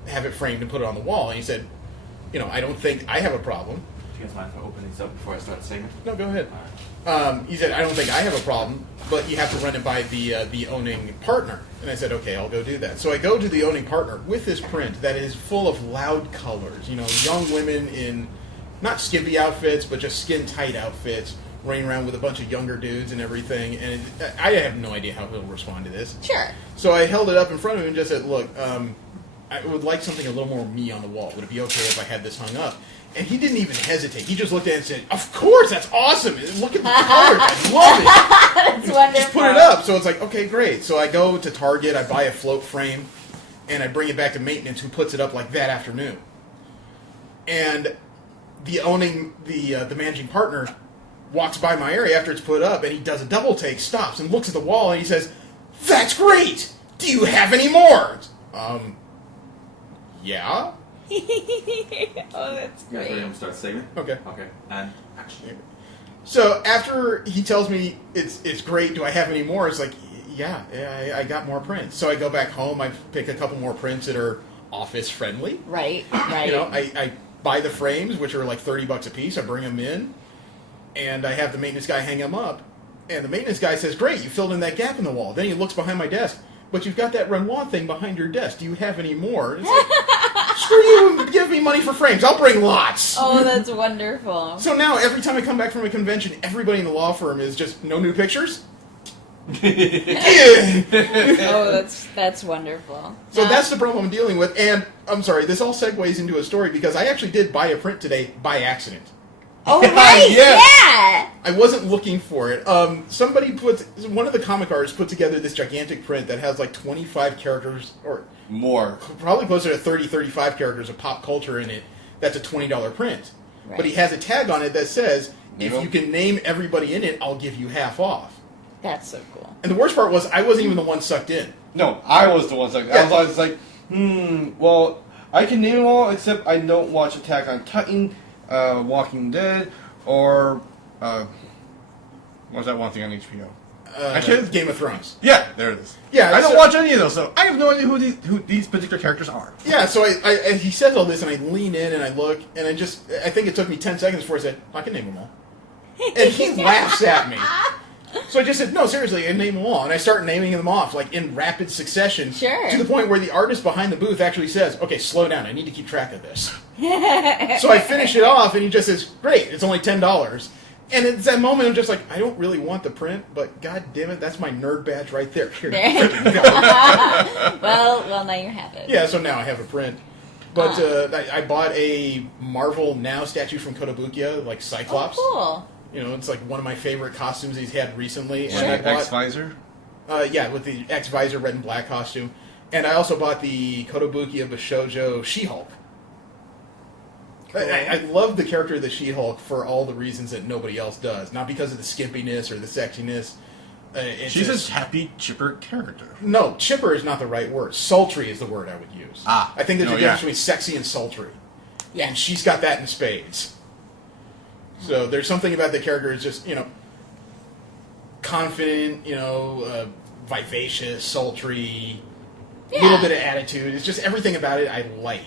have it framed and put it on the wall? And he said, I don't think I have a problem. Do you guys mind if I open these up before I start singing? No, go ahead. All right. He said, I don't think I have a problem, but you have to run it by the owning partner. And I said, okay, I'll go do that. So I go to the owning partner with this print that is full of loud colors. Young women in not skimpy outfits, but just skin-tight outfits, running around with a bunch of younger dudes and everything. And I have no idea how he'll respond to this. Sure. So I held it up in front of him and just said, look, I would like something a little more me on the wall. Would it be okay if I had this hung up? And he didn't even hesitate. He just looked at it and said, of course, that's awesome. Look at the colors. I love it. That's wonderful. Just put it up. So it's like, okay, great. So I go to Target, I buy a float frame, and I bring it back to maintenance, who puts it up like that afternoon. And the managing partner walks by my area after it's put up, and he does a double take, stops, and looks at the wall, and he says, that's great. Do you have any more? Yeah. Oh, that's You guys ready great. to start singing? Okay. Okay. And action. So after he tells me it's great, do I have any more? It's like, yeah, I got more prints. So I go back home, I pick a couple more prints that are office friendly. Right. I buy the frames, which are like $30 a piece. I bring them in, and I have the maintenance guy hang them up. And the maintenance guy says, great, you filled in that gap in the wall. Then he looks behind my desk. But you've got that Renoir thing behind your desk. Do you have any more? It's like, screw you, give me money for frames. I'll bring lots. Oh, that's wonderful. So now, every time I come back from a convention, everybody in the law firm is just, no new pictures? Yeah. Oh, that's wonderful. So that's the problem I'm dealing with. And, I'm sorry, this all segues into a story, because I actually did buy a print today by accident. Oh, right, yeah. I wasn't looking for it. One of the comic artists put together this gigantic print that has like 25 characters, or More. probably closer to 30, 35 characters of pop culture in it. That's a $20 print. Right. But he has a tag on it that says, if Nemo? you can name everybody in it, I'll give you half off. That's so cool. And the worst part was, I wasn't even the one sucked in. No, I was the one. Yeah. I was like, well, I can name them all, except I don't watch Attack on Titan, Walking Dead, or what was that one thing on HBO? Actually, Game of Thrones. Yeah, there it is. Yeah, I don't so- watch any of those, so I have no idea who these particular characters are. Yeah, so I he says all this, and I lean in, and I look, and I think it took me 10 seconds before I said, I can name them all. And he laughs at me. So I just said, no, seriously, and name them all. And I start naming them off, like, in rapid succession. Sure. To the point where the artist behind the booth actually says, okay, slow down. I need to keep track of this. So I finish it off, and he just says, great, it's only $10. And it's that moment I'm just like, I don't really want the print, but god damn it, that's my nerd badge right there. Here, freaking go. well, now you have it. Yeah, so now I have a print. But I bought a Marvel Now statue from Kotobukiya, like Cyclops. Oh, You know, it's like one of my favorite costumes he's had recently. Sure. And I bought, X-Visor? yeah, with the X-Visor red and black costume. And I also bought the Kotobukiya Bashoujo She-Hulk. Cool. I love the character of the She-Hulk for all the reasons that nobody else does. Not because of the skimpiness or the sexiness. She's a happy, chipper character. No, chipper is not the right word. Sultry is the word I would use. Ah. I think there's No, a yeah. difference between sexy and sultry. Yeah. And she's got that in spades. So there's something about the character is just, confident, vivacious, sultry, Yeah. little bit of attitude. It's just everything about it I like.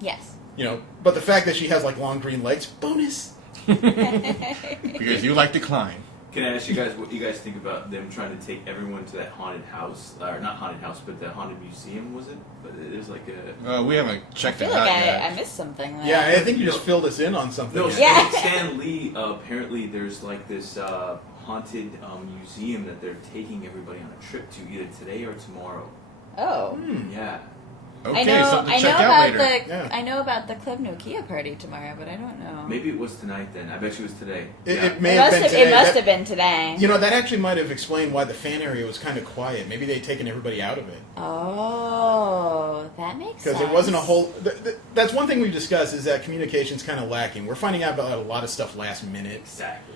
Yes. But the fact that she has like long green legs, bonus. Because you like to climb. Can I ask you guys what you guys think about them trying to take everyone to that haunted house, or not haunted house, but the haunted museum? Was it? But there's like a. We haven't I checked feel it like out yet. I missed something there. Yeah, I think you just filled us in on something. No, Yeah. Stan Lee. Apparently, there's like this haunted museum that they're taking everybody on a trip to either today or tomorrow. Oh. Yeah. Okay, I know. something I to know check out about later. the. Yeah. I know about the Club Nokia party tomorrow, but I don't know. Maybe it was tonight then. I bet you it was today. It may have been today. It must That- have been today. that actually might have explained why the fan area was kind of quiet. Maybe they'd taken everybody out of it. Oh, that makes sense. Because it wasn't a whole... that's one thing we've discussed, is that communication's kind of lacking. We're finding out about a lot of stuff last minute. Exactly.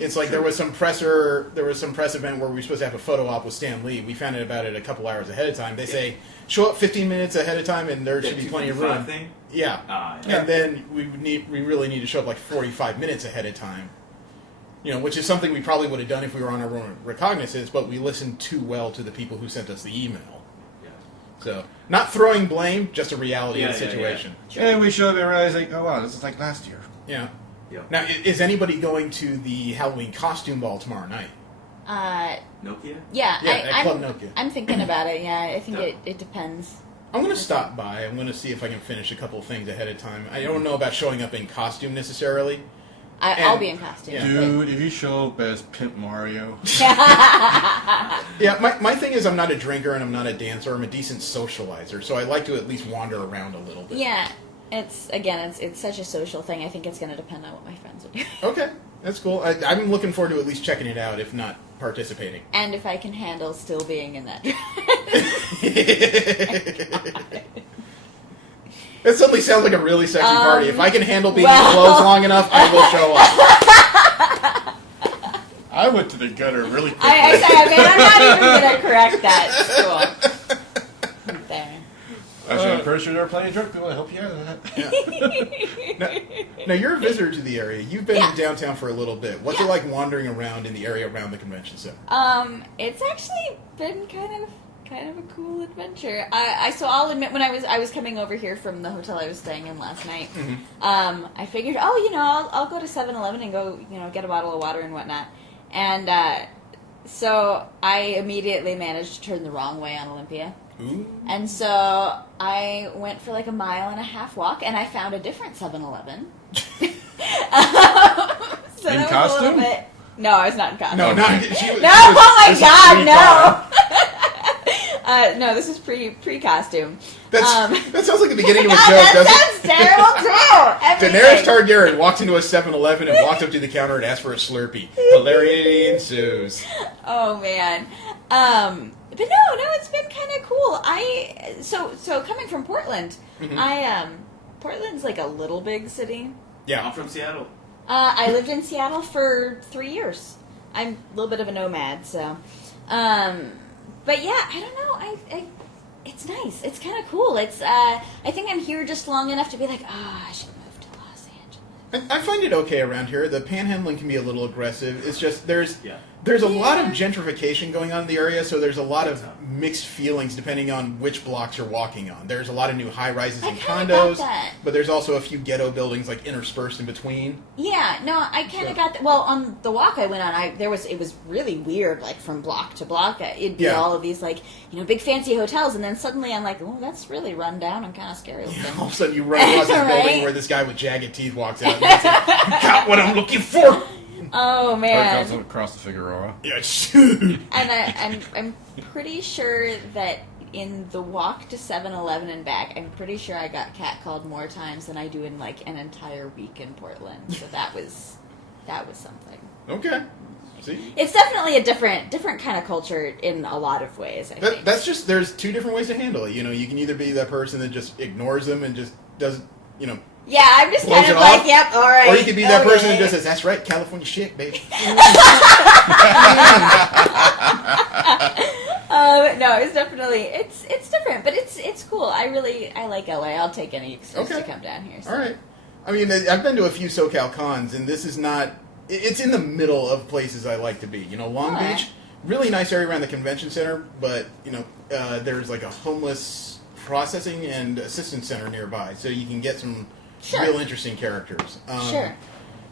It's like there was some press event where we were supposed to have a photo op with Stan Lee. We found out about it a couple hours ahead of time. They say, show up 15 minutes ahead of time and there should be plenty of room. Thing? Yeah. Yeah. And then we really need to show up like 45 minutes ahead of time. Which is something we probably would have done if we were on our own recognizance, but we listened too well to the people who sent us the email. Yeah. So, not throwing blame, just a reality of the Yeah, yeah, situation. And we showed up and realized, like, oh wow, this is like last year. Yeah. Yep. Now, is anybody going to the Halloween costume ball tomorrow night? Nokia? Yeah, Yeah, at Club Nokia. I'm thinking about it. Yeah, I think No. it depends. I'm going to stop by. I'm going to see if I can finish a couple of things ahead of time. I don't know about showing up in costume necessarily. I'll And- be in costume. yeah. Dude, if you show up as Pimp Mario, Yeah, my thing is I'm not a drinker and I'm not a dancer. I'm a decent socializer, so I like to at least wander around a little bit. Yeah, it's such a social thing. I think it's going to depend on what my friends are doing. Okay, that's cool. I'm looking forward to at least checking it out, if not participating. And if I can handle still being in that dress. It suddenly sounds like a really sexy party. If I can handle being well- in clothes long enough, I will show up. I went to the gutter really quickly. I'm not even going to correct that. Cool. There. Actually, I'm pretty sure there are plenty of drunk people to help you out of that. Now, you're a visitor to the area. You've been Yeah. in downtown for a little bit. What's it like wandering around in the area around the convention center? It's actually been kind of a cool adventure. So I'll admit, when I was coming over here from the hotel I was staying in last night, I figured, I'll go to 7-Eleven and go, get a bottle of water and whatnot. And so I immediately managed to turn the wrong way on Olympia. Ooh. And so I went for like a 1.5 mile walk, and I found a different 7-Eleven. So In that was costume? a little bit... No, I was not in costume. No, not she was, No, she was- oh my this is god, pre-con. no! No, this is pre-costume. That sounds like the beginning of a God, joke, doesn't that sounds terrible too! Daenerys Everything. Targaryen walked into a 7-Eleven and walked up to the counter and asked for a Slurpee. Hilarity ensues. Oh man. But no, it's been kind of cool. So coming from Portland, Portland's like a little big city. Yeah. I'm from Seattle. I lived in Seattle for 3 years. I'm a little bit of a nomad, so. But yeah, I don't know. It's nice. It's kind of cool. It's. I think I'm here just long enough to be like, I should move to Los I find it okay around here. The panhandling can be a little aggressive. It's just there's Yeah. a lot of gentrification going on in the area, so there's a lot of mixed feelings depending on which blocks you're walking on. There's a lot of new high rises I and kinda got condos, that. but there's also a few ghetto buildings like interspersed in between. Yeah, no, I kind of So- got that. Well, on the walk I went on, it was really weird, like from block to block. It'd be Yeah. all of these like big fancy hotels, and then suddenly I'm like, oh, that's really run down and kind of scary looking. All of a sudden, you run across this Right? building where this guy with jagged teeth walks out. And says, "You got what I'm looking for." Oh Or man! comes across the Figueroa. Yeah, shoot. And I'm pretty sure that in the walk to 7-Eleven and back, I'm pretty sure I got catcalled more times than I do in like an entire week in Portland. So that was something. Okay. See, It's definitely a different kind of culture in a lot of ways. I think. that's just there's two different ways to handle it. You can either be that person that just ignores them and just doesn't, Yeah, I'm just blows kind of it like, off, yep, all right. or you could be that person that okay. just says, "That's right, California shit, baby." No, it's definitely it's different, but it's cool. I like LA. I'll take any excuse Okay. to come down here. So. All right. I mean, I've been to a few SoCal cons, and this is not. It's in the middle of places I like to be. Long Alright. Beach, really nice area around the convention center, but there's like a homeless processing and assistance center nearby, so you can get some Sure. real interesting characters. Sure.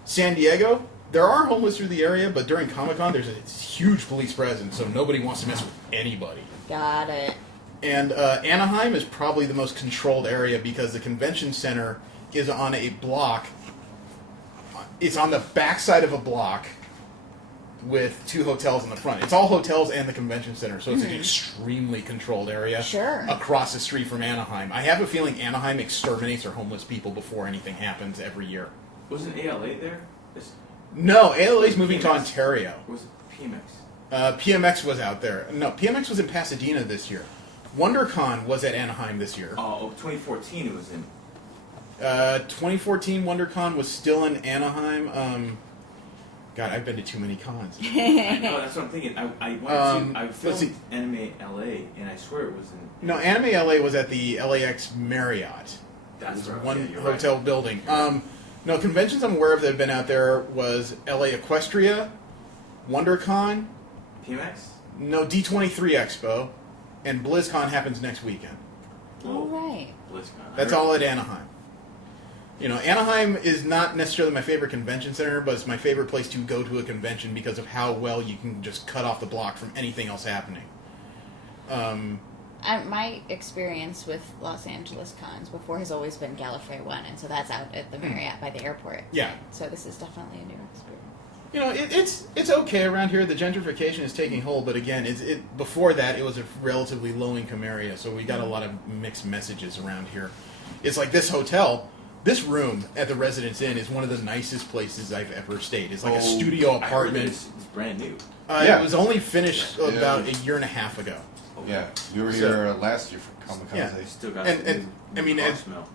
San Diego, there are homeless through the area, but during Comic-Con, there's a huge police presence, so nobody wants to mess with anybody. Got it. And Anaheim is probably the most controlled area because the convention center is on a block. It's on the backside of a block with two hotels in the front. It's all hotels and the convention center, so it's an extremely controlled area Sure. across the street from Anaheim. I have a feeling Anaheim exterminates their homeless people before anything happens every year. Wasn't ALA there? No, ALA's moving to PMX. Ontario. Or was it PMX? PMX was out there. No, PMX was in Pasadena this year. WonderCon was at Anaheim this year. 2014 it was in. 2014 WonderCon was still in Anaheim. God, I've been to too many cons. I know, that's what I'm thinking. I went to, I let's filmed see. Anime LA, and I swear it was in. No, Anime LA was at the LAX Marriott. That's It was right. one Yeah, you're hotel right. building. No, conventions I'm aware of that have been out there was LA Equestria, WonderCon, PMX? no, D23 Expo, and BlizzCon happens next weekend. All right. BlizzCon. That's all at Anaheim. Anaheim is not necessarily my favorite convention center, but it's my favorite place to go to a convention because of how well you can just cut off the block from anything else happening. My experience with Los Angeles cons before has always been Gallifrey One, and so that's out at the Marriott by the airport. Yeah. So this is definitely a new experience. It's okay around here. The gentrification is taking hold, but again, before that it was a relatively low-income area, so we got a lot of mixed messages around here. It's like this hotel. This room at the Residence Inn is one of the nicest places I've ever stayed. It's like a studio I heard apartment. It's brand new. It was only finished Yeah. about a year and a half ago. Yeah, you were So- here last year for Comikaze. Yeah. Still got And- some and, new I mean, car as- smell.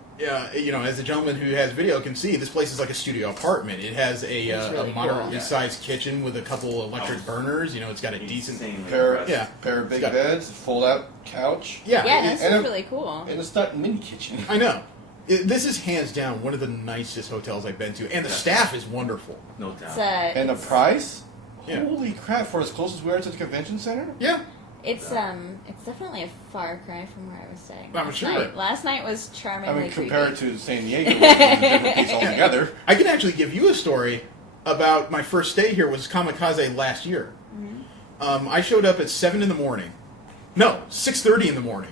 As a gentleman who has video can see, this place is like a studio apartment. It has It's a really moderately cool. sized kitchen with a couple electric burners. It's got a decent. Insanely Pair, impressive. pair of big Got- beds, fold out couch, Yeah, Yeah, it- this and is a- really cool. and it's not mini kitchen. I know. This is hands down one of the nicest hotels I've been to, and the staff is wonderful. No doubt. It's And the price? Yeah. Holy crap! For as close as we are to the convention center. Yeah, it's definitely a far cry from where I was staying. I'm last sure. Night. Last night was charmingly I mean, compared creepy. to San Diego, which is a different piece altogether. I can actually give you a story about my first stay here was Kamikaze last year. I showed up at 7 in the morning. No, 6:30 in the morning.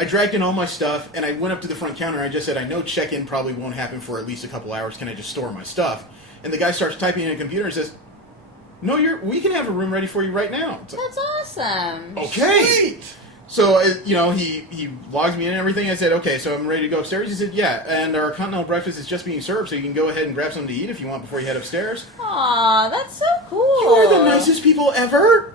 I dragged in all my stuff, and I went up to the front counter, and I just said, I know check-in probably won't happen for at least a couple hours. Can I just store my stuff? And the guy starts typing in a computer and says, no, we can have a room ready for you right now. It's like, That's awesome. okay. So, he logs me in and everything. I said, okay, so I'm ready to go upstairs. He said, yeah, and our continental breakfast is just being served, so you can go ahead and grab something to eat if you want before you head upstairs. Aw, that's so cool. You are the nicest people ever.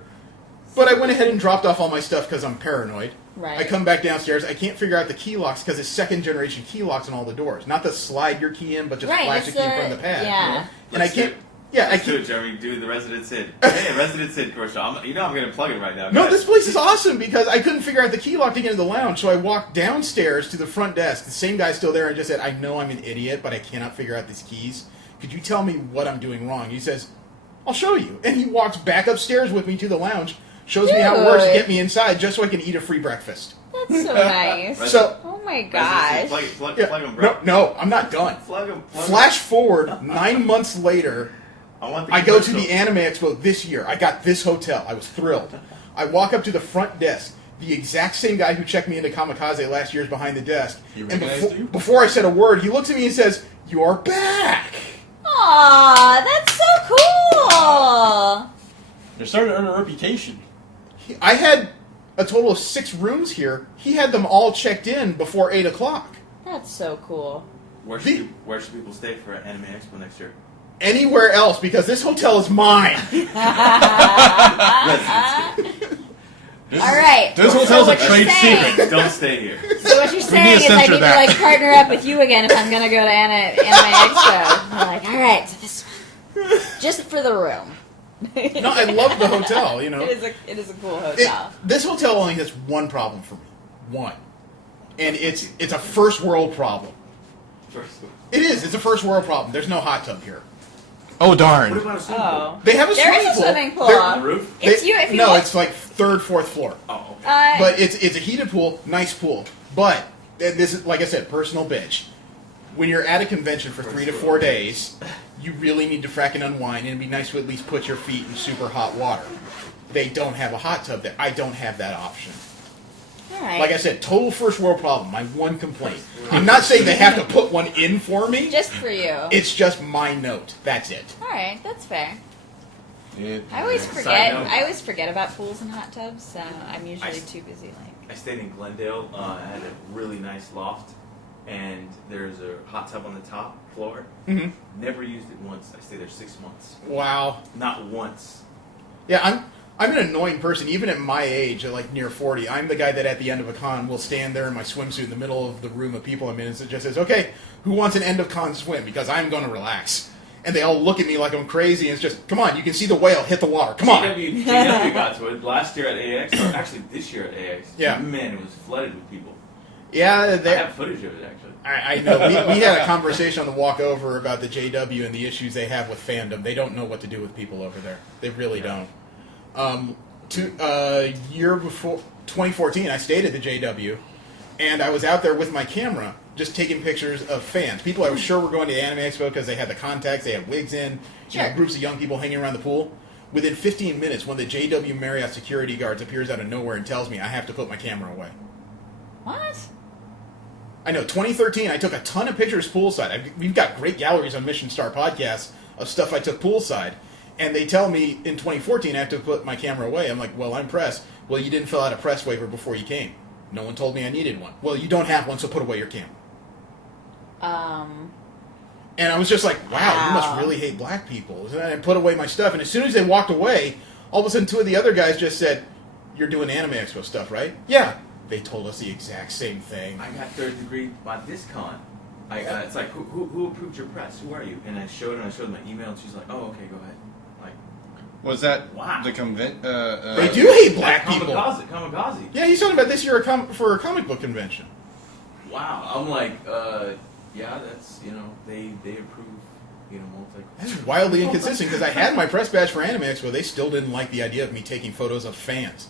But I went ahead and dropped off all my stuff because I'm paranoid. Right. I come back downstairs. I can't figure out the key locks because it's second-generation key locks on all the doors. Not the slide your key in, but just Right, flash the it's key in front of the pad. yeah. And I can't... Yeah, I Let's do can't... it, Jeremy. Do the Resident Sid. Hey, Resident Sid commercial. I'm going to plug it right now. No, guys. this place is awesome because I couldn't figure out the key lock to get into the lounge, so I walked downstairs to the front desk. The same guy's still there and just said, I know I'm an idiot, but I cannot figure out these keys. could you tell me what I'm doing wrong? He says, I'll show you. And he walks back upstairs with me to the lounge, shows me how it works to get me inside just so I can eat a free breakfast. That's so nice. So, oh my gosh. Plug yeah, him, bro. no, I'm not done. Plug him. Flash forward 9 months later, I go to the Anime Expo this year. I got this hotel. I was thrilled. I walk up to the front desk. The exact same guy who checked me into Comikaze last year is behind the desk. He And recognized you? before I said a word, he looks at me and says, "You're back." Aw, that's so cool. You're starting to earn a reputation. I had a total of 6 rooms here. He had them all checked in before 8 o'clock. That's so cool. Where should people stay for Anime Expo next year? Anywhere else, because this hotel is mine. All right. This so hotel's a what you're trade saying- secret. Don't stay here. So what you're saying is I censor need that. to like partner up with you again if I'm gonna go to Anime Expo. I'm like, all right, so this one, just for the room. No, I love the hotel, you know. It is a cool hotel. This hotel only has one problem for me. One. And it's a first world problem. It is. It's a first world problem. There's no hot tub here. Oh, What darn. about a swimming pool? Oh, They have a there swimming is a pool. swimming pool. They're- On the roof? If you no, look- it's like 3rd, 4th floor. Oh, okay. But it's a heated pool, nice pool. But and this is, like I said, personal bitch. When you're at a convention for 3 to 4 days, you really need to frack and unwind, and it'd be nice to at least put your feet in super hot water. They don't have a hot tub there. I don't have that option. all right. Like I said, total first world problem. My one complaint. I'm not saying they have to put one in for me. just for you. It's just my note. That's it. All right, that's fair. It- I always Side forget. note. I always forget about pools and hot tubs, so I'm usually too busy. Like, I stayed in Glendale. I had a really nice loft, and there's a hot tub on the top floor. Mm-hmm. Never used it once. I stayed there 6 months. Wow. Not once. Yeah, I'm an annoying person, even at my age, at like near 40. I'm the guy that at the end of a con will stand there in my swimsuit in the middle of the room of people I'm in and just says, okay, who wants an end of con swim? Because I'm going to relax. And they all look at me like I'm crazy, and it's just, come on, you can see the whale hit the water. Come on. GW got to it last year at AX, or actually this year at AX. Yeah. Man, it was flooded with people. Yeah, I they, have footage of it, actually. I know. We had a conversation on the walk over about the JW and the issues they have with fandom. They don't know what to do with people over there. They really don't. Year before 2014, I stayed at the JW, and I was out there with my camera, just taking pictures of fans. People I was sure were going to the Anime Expo because they had the contacts, they had wigs in, Sure. groups of young people hanging around the pool. Within 15 minutes, one of the JW Marriott security guards appears out of nowhere and tells me I have to put my camera away. what? I know, 2013, I took a ton of pictures poolside. We've got great galleries on Mission Star Podcasts of stuff I took poolside. And they tell me in 2014 I have to put my camera away. I'm like, well, I'm press. Well, you didn't fill out a press waiver before you came. No one told me I needed one. Well, you don't have one, so put away your camera. And I was just like, wow, you must Wow. really hate black people. And I put away my stuff. And as soon as they walked away, all of a sudden 2 of the other guys just said, you're doing Anime Expo stuff, right? Yeah. They told us the exact same thing. I got third degree by this con. It's like, who approved your press? Who are you? And I showed my email, and she's like, oh, okay, go ahead. Like, Was that Wow. the convent? They do hate black people. Kamikaze. Yeah, he's talking about this year for a comic book convention. Wow. I'm like, yeah, that's, they approve, multi. That's wildly inconsistent because I had my press badge for Anime Expo. They still didn't like the idea of me taking photos of fans.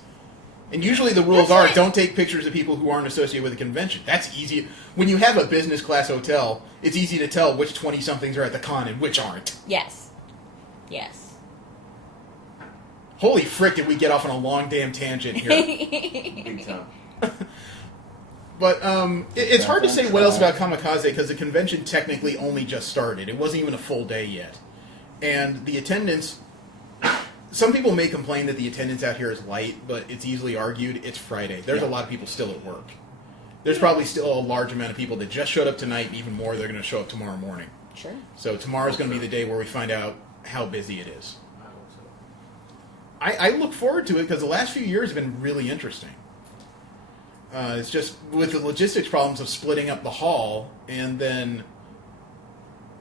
And usually the rules are don't take pictures of people who aren't associated with the convention. That's easy. When you have a business class hotel, it's easy to tell which 20-somethings are at the con and which aren't. Yes. Yes. Holy frick, did we get off on a long damn tangent here. Big time. But it's hard to say what else about Kamikaze because the convention technically only just started. It wasn't even a full day yet. And the attendance... Some people may complain that the attendance out here is light, but it's easily argued it's Friday. There's a lot of people still at work. There's probably still a large amount of people that just showed up tonight, and even more they're going to show up tomorrow morning. Sure. So tomorrow's going to be the day where we find out how busy it is. I hope so. I look forward to it because the last few years have been really interesting. It's just with the logistics problems of splitting up the hall and then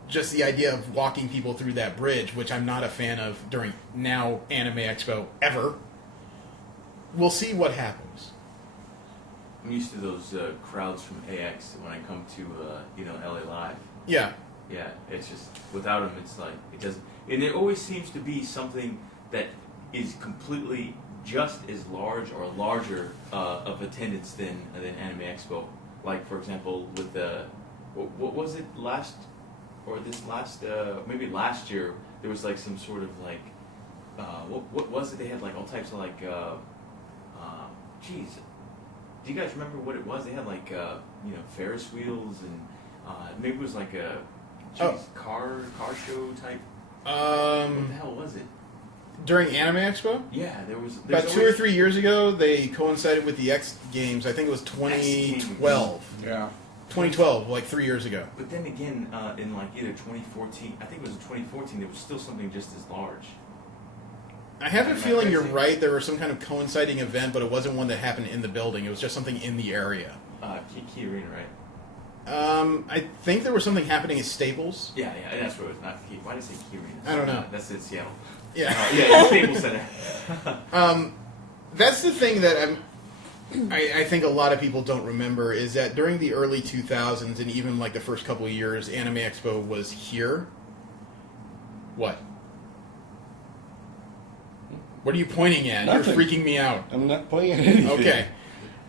just the idea of walking people through that bridge, which I'm not a fan of during now Anime Expo ever. We'll see what happens. I'm used to those crowds from AX when I come to, LA Live. Yeah. Yeah, it's just without him, it's like it doesn't. And there always seems to be something that is completely just as large or larger of attendance than Anime Expo. Like for example, with the what was it maybe last year there was like some sort of like what was it? They had like all types of like geez, do you guys remember what it was? They had like Ferris wheels and maybe it was like a car show type. What the hell was it? During Anime Expo? Yeah, about 2 or 3 years ago, they coincided with the X Games. I think it was 2012. Yeah. 2012, like 3 years ago. But then again, in like either 2014, I think it was in 2014, there was still something just as large. I have a feeling you're right. There was some kind of coinciding event, but it wasn't one that happened in the building. It was just something in the area. Key Arena, right? I think there was something happening at Staples. Yeah, that's what it was. Not Key. Why did I say Key Arena? I don't know. That's in Seattle. Yeah. Yeah, Staples Center. That's the thing that I think a lot of people don't remember is that during the early 2000s and even like the first couple of years, Anime Expo was here. What? What are you pointing at? Nothing. You're freaking me out. I'm not pointing at anything. Okay.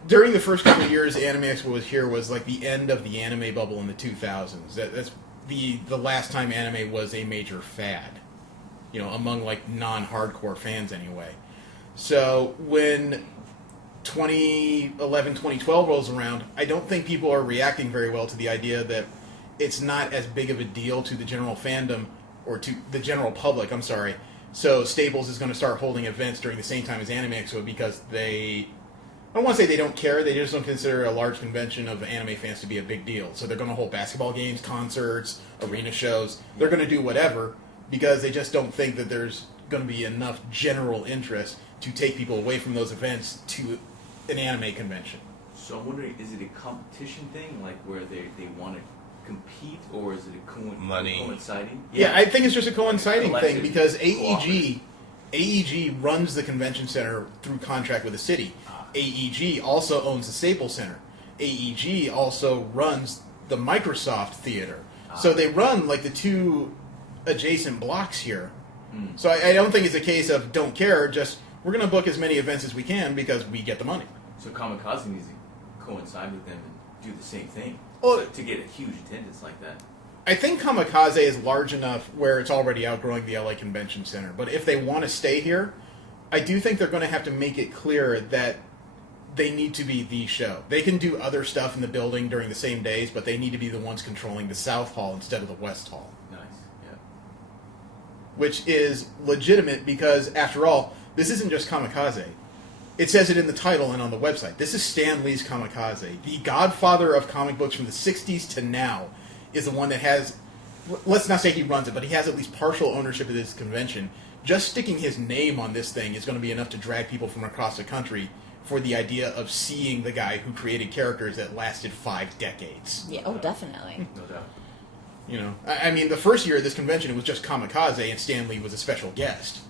During the first couple of years, Anime Expo was here was like the end of the anime bubble in the 2000s. That's the last time anime was a major fad. Among like non-hardcore fans anyway. So when 2011, 2012 rolls around, I don't think people are reacting very well to the idea that it's not as big of a deal to the general fandom, or to the general public, I'm sorry. So Staples is going to start holding events during the same time as Anime Expo because I don't want to say they don't care, they just don't consider a large convention of anime fans to be a big deal. So they're going to hold basketball games, concerts, arena shows. They're going to do whatever because they just don't think that there's going to be enough general interest to take people away from those events to an anime convention. So I'm wondering, is it a competition thing, like where they want to compete, or is it a coinciding? Yeah, I think it's just a coinciding thing because Cooperative. AEG runs the convention center through contract with the city. AEG also owns the Staples Center. AEG also runs the Microsoft Theater. So they run like the two adjacent blocks here. So I don't think it's a case of don't care, just we're going to book as many events as we can because we get the money. So Comikaze needs to coincide with them and do the same thing to get a huge attendance like that. I think Comikaze is large enough where it's already outgrowing the LA Convention Center. But if they want to stay here, I do think they're going to have to make it clear that they need to be the show. They can do other stuff in the building during the same days, but they need to be the ones controlling the South Hall instead of the West Hall. Nice, yeah. Which is legitimate because, after all, this isn't just Comikaze. It says it in the title and on the website. This is Stan Lee's Comikaze. The godfather of comic books from the 60s to now is the one that has, let's not say he runs it, but he has at least partial ownership of this convention. Just sticking his name on this thing is going to be enough to drag people from across the country for the idea of seeing the guy who created characters that lasted 5 decades. Yeah, definitely. No doubt. I mean, the first year of this convention, it was just Comikaze, and Stan Lee was a special guest.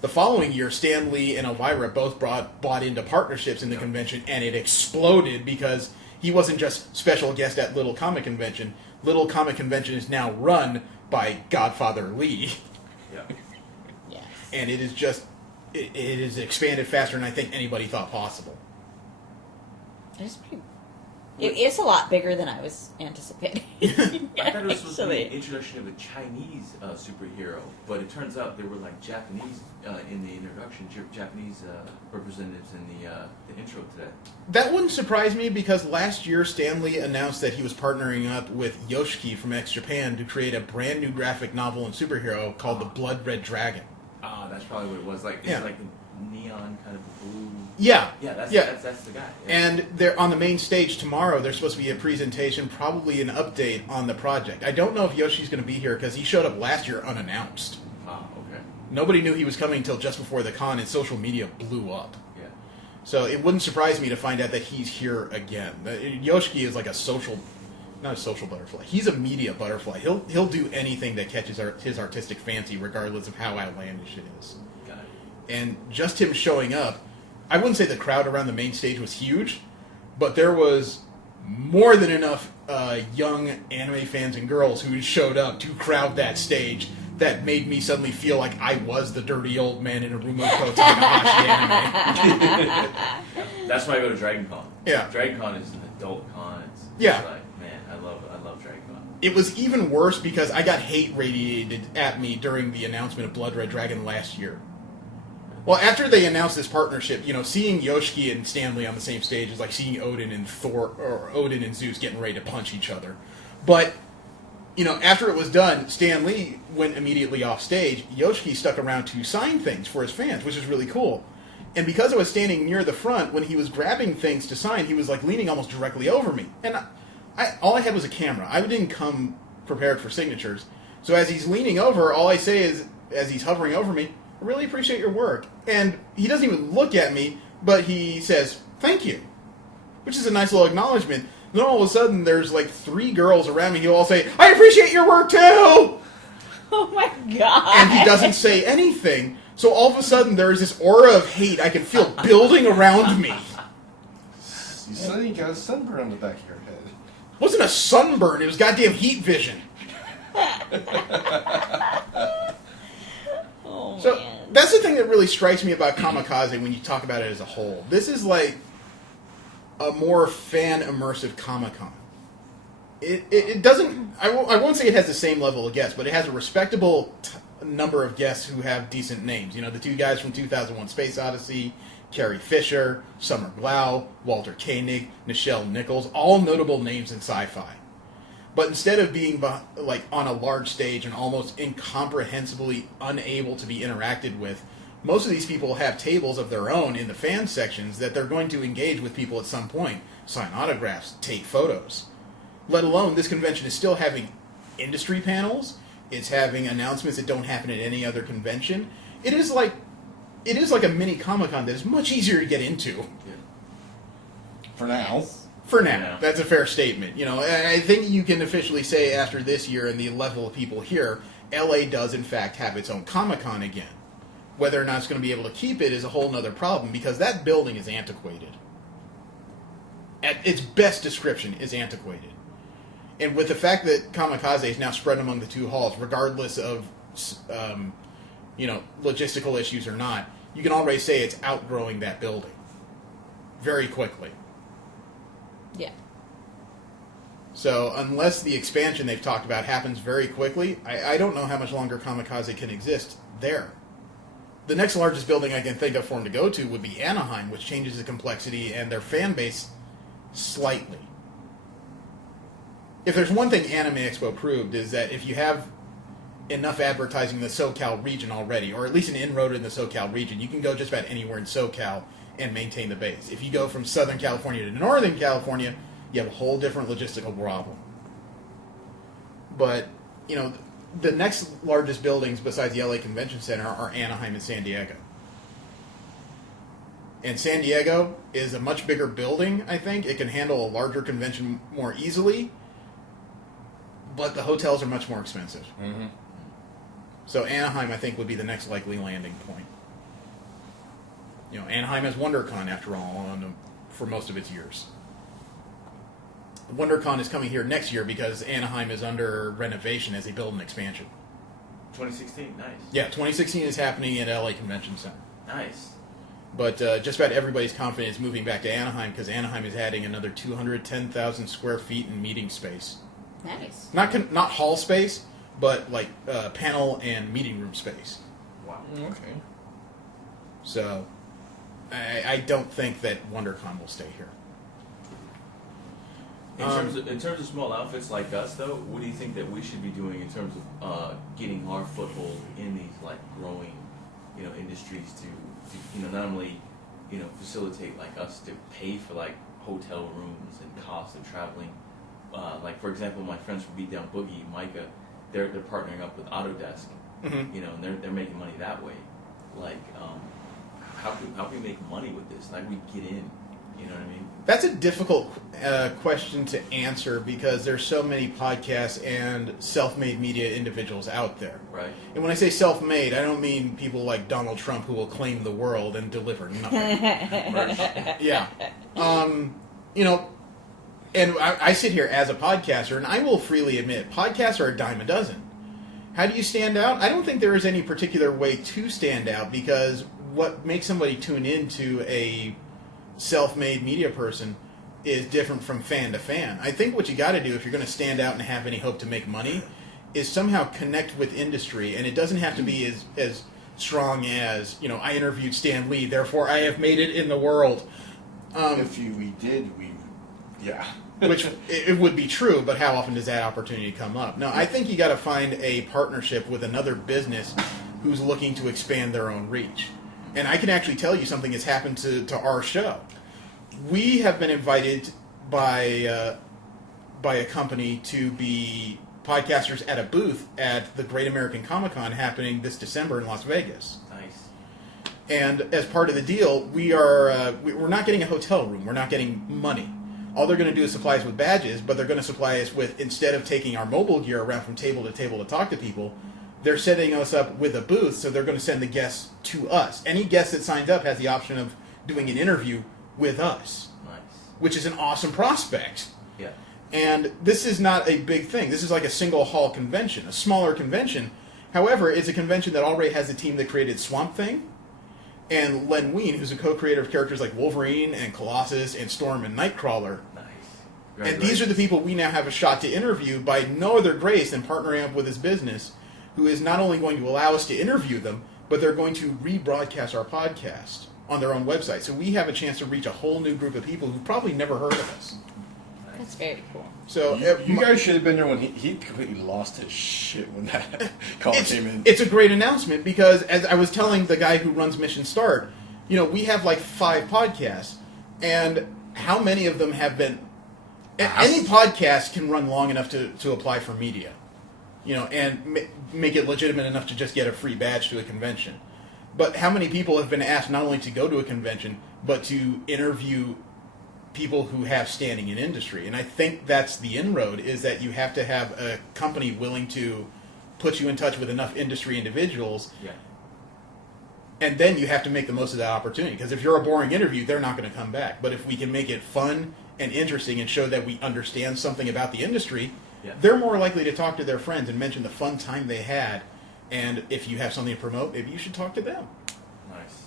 The following year, Stan Lee and Elvira both bought into partnerships in the convention, and it exploded because he wasn't just special guest at Little Comic Convention. Little Comic Convention is now run by Godfather Lee. Yeah. Yes. And it is just, it is expanded faster than I think anybody thought possible. It's pretty. It's a lot bigger than I was anticipating. I thought it was supposed to be Actually. an introduction of a Chinese superhero, but it turns out there were like Japanese in the introduction, Japanese representatives in the intro today. That wouldn't surprise me because last year Stan Lee announced that he was partnering up with Yoshiki from X Japan to create a brand new graphic novel and superhero called The Blood Red Dragon. That's probably what it was. Like, it's like a neon kind of blue. Yeah. Yeah, that's the guy. Yeah. And they're on the main stage tomorrow. There's supposed to be a presentation, probably an update on the project. I don't know if Yoshi's going to be here because he showed up last year unannounced. Okay. Nobody knew he was coming until just before the con, and social media blew up. Yeah. So it wouldn't surprise me to find out that he's here again. Yoshiki is like not a social butterfly. He's a media butterfly. He'll do anything that catches his artistic fancy, regardless of how outlandish it is. Got it. And just him showing up, I wouldn't say the crowd around the main stage was huge, but there was more than enough young anime fans and girls who showed up to crowd that stage that made me suddenly feel like I was the dirty old man in a Rumo Takahashi anime. That's why I go to Dragon Con. Yeah. Dragon Con is an adult con. It's Yeah. like, man, I love Dragon Con. It was even worse because I got hate radiated at me during the announcement of Blood Red Dragon last year. Well, after they announced this partnership, seeing Yoshiki and Stanley on the same stage is like seeing Odin and Thor, or Odin and Zeus getting ready to punch each other. But, after it was done, Stan Lee went immediately off stage. Yoshiki stuck around to sign things for his fans, which is really cool. And because I was standing near the front, when he was grabbing things to sign, he was like leaning almost directly over me. And all I had was a camera. I didn't come prepared for signatures. So as he's leaning over, all I say is, as he's hovering over me, I really appreciate your work. And he doesn't even look at me, but he says, thank you. Which is a nice little acknowledgement. Then all of a sudden, there's like 3 girls around me who all say, I appreciate your work too! Oh my god. And he doesn't say anything. So all of a sudden, there is this aura of hate I can feel building around me. You said you got a sunburn on the back of your head. It wasn't a sunburn, it was goddamn heat vision. Oh, So man. that's the thing that really strikes me about Kamikaze when you talk about it as a whole. This is like a more fan immersive Comic-Con. It doesn't. I won't say it has the same level of guests, but it has a respectable number of guests who have decent names. The 2 guys from 2001: Space Odyssey, Carrie Fisher, Summer Glau, Walter Koenig, Nichelle Nichols, all notable names in sci-fi. But instead of being like on a large stage and almost incomprehensibly unable to be interacted with, most of these people have tables of their own in the fan sections that they're going to engage with people at some point, sign autographs, take photos. Let alone, this convention is still having industry panels. It's having announcements that don't happen at any other convention. It is like a mini Comic-Con that is much easier to get into. For now. For now, Yeah. that's a fair statement. I think you can officially say after this year and the level of people here, LA does in fact have its own Comic-Con again. Whether or not it's going to be able to keep it is a whole nother problem because that building is antiquated. At its best description is antiquated. And with the fact that Kamikaze is now spread among the 2 halls, regardless of logistical issues or not, you can already say it's outgrowing that building very quickly. Yeah. So unless the expansion they've talked about happens very quickly, I don't know how much longer Kamikaze can exist there. The next largest building I can think of for them to go to would be Anaheim, which changes the complexity and their fan base slightly. If there's one thing Anime Expo proved is that if you have enough advertising in the SoCal region already, or at least an inroad in the SoCal region, you can go just about anywhere in SoCal and maintain the base. If you go from Southern California to Northern California, you have a whole different logistical problem. But, the next largest buildings besides the LA Convention Center are Anaheim and San Diego. And San Diego is a much bigger building, I think. It can handle a larger convention more easily, but the hotels are much more expensive. Mm-hmm. So Anaheim, I think, would be the next likely landing point. Anaheim has WonderCon, after all, for most of its years. WonderCon is coming here next year because Anaheim is under renovation as they build an expansion. 2016, nice. Yeah, 2016 is happening at LA Convention Center. Nice. But just about everybody's confident is moving back to Anaheim because Anaheim is adding another 210,000 square feet in meeting space. Nice. Not hall space, but like panel and meeting room space. Wow. Okay. So I don't think that WonderCon will stay here. In terms of small outfits like us, though, what do you think that we should be doing in terms of getting our foothold in these growing, industries to not only facilitate us to pay for hotel rooms and cost of traveling. For example, my friends from Beatdown Boogie, Micah, they're partnering up with Autodesk, Mm-hmm. and they're making money that way. How can we make money with this? We get in, you know what I mean? That's a difficult question to answer because there's so many podcasts and self-made media individuals out there. Right. And when I say self-made, I don't mean people like Donald Trump who will claim the world and deliver nothing. Yeah. and I sit here as a podcaster, and I will freely admit, podcasts are a dime a dozen. How do you stand out? I don't think there is any particular way to stand out, because what makes somebody tune into a self-made media person is different from fan to fan. I think what you got to do if you're going to stand out and have any hope to make money is somehow connect with industry, and it doesn't have to be as strong as, I interviewed Stan Lee, therefore I have made it in the world. Yeah. Which it would be true, but how often does that opportunity come up? No, I think you got to find a partnership with another business who's looking to expand their own reach. And I can actually tell you something that's happened to our show. We have been invited by a company to be podcasters at a booth at the Great American Comic-Con happening this December in Las Vegas. Nice. And as part of the deal, we're not getting a hotel room. We're not getting money. All they're going to do is supply us with badges, but they're going to supply us with, instead of taking our mobile gear around from table to talk to people, they're setting us up with a booth, so they're going to send the guests to us. Any guest that signs up has the option of doing an interview with us. Nice. Which is an awesome prospect. Yeah. And this is not a big thing. This is like a single hall convention, a smaller convention. However, it's a convention that already has a team that created Swamp Thing, and Len Wein, who's a co-creator of characters like Wolverine and Colossus and Storm and Nightcrawler. Nice. And these are the people we now have a shot to interview by no other grace than partnering up with this business, who is not only going to allow us to interview them, but they're going to rebroadcast our podcast on their own website. So we have a chance to reach a whole new group of people who probably never heard of us. That's very cool. So you guys should have been there when he completely lost his shit when that call came in. It's a great announcement, because as I was telling the guy who runs Mission Start, we have like 5 podcasts, and how many of them have been... Any podcast can run long enough to apply for media, and make it legitimate enough to just get a free badge to a convention. But how many people have been asked not only to go to a convention, but to interview people who have standing in industry? And I think that's the inroad, is that you have to have a company willing to put you in touch with enough industry individuals. Yeah. And then you have to make the most of that opportunity, because if you're a boring interview, they're not going to come back. But if we can make it fun and interesting and show that we understand something about the industry, they're more likely to talk to their friends and mention the fun time they had. And if you have something to promote, maybe you should talk to them. Nice.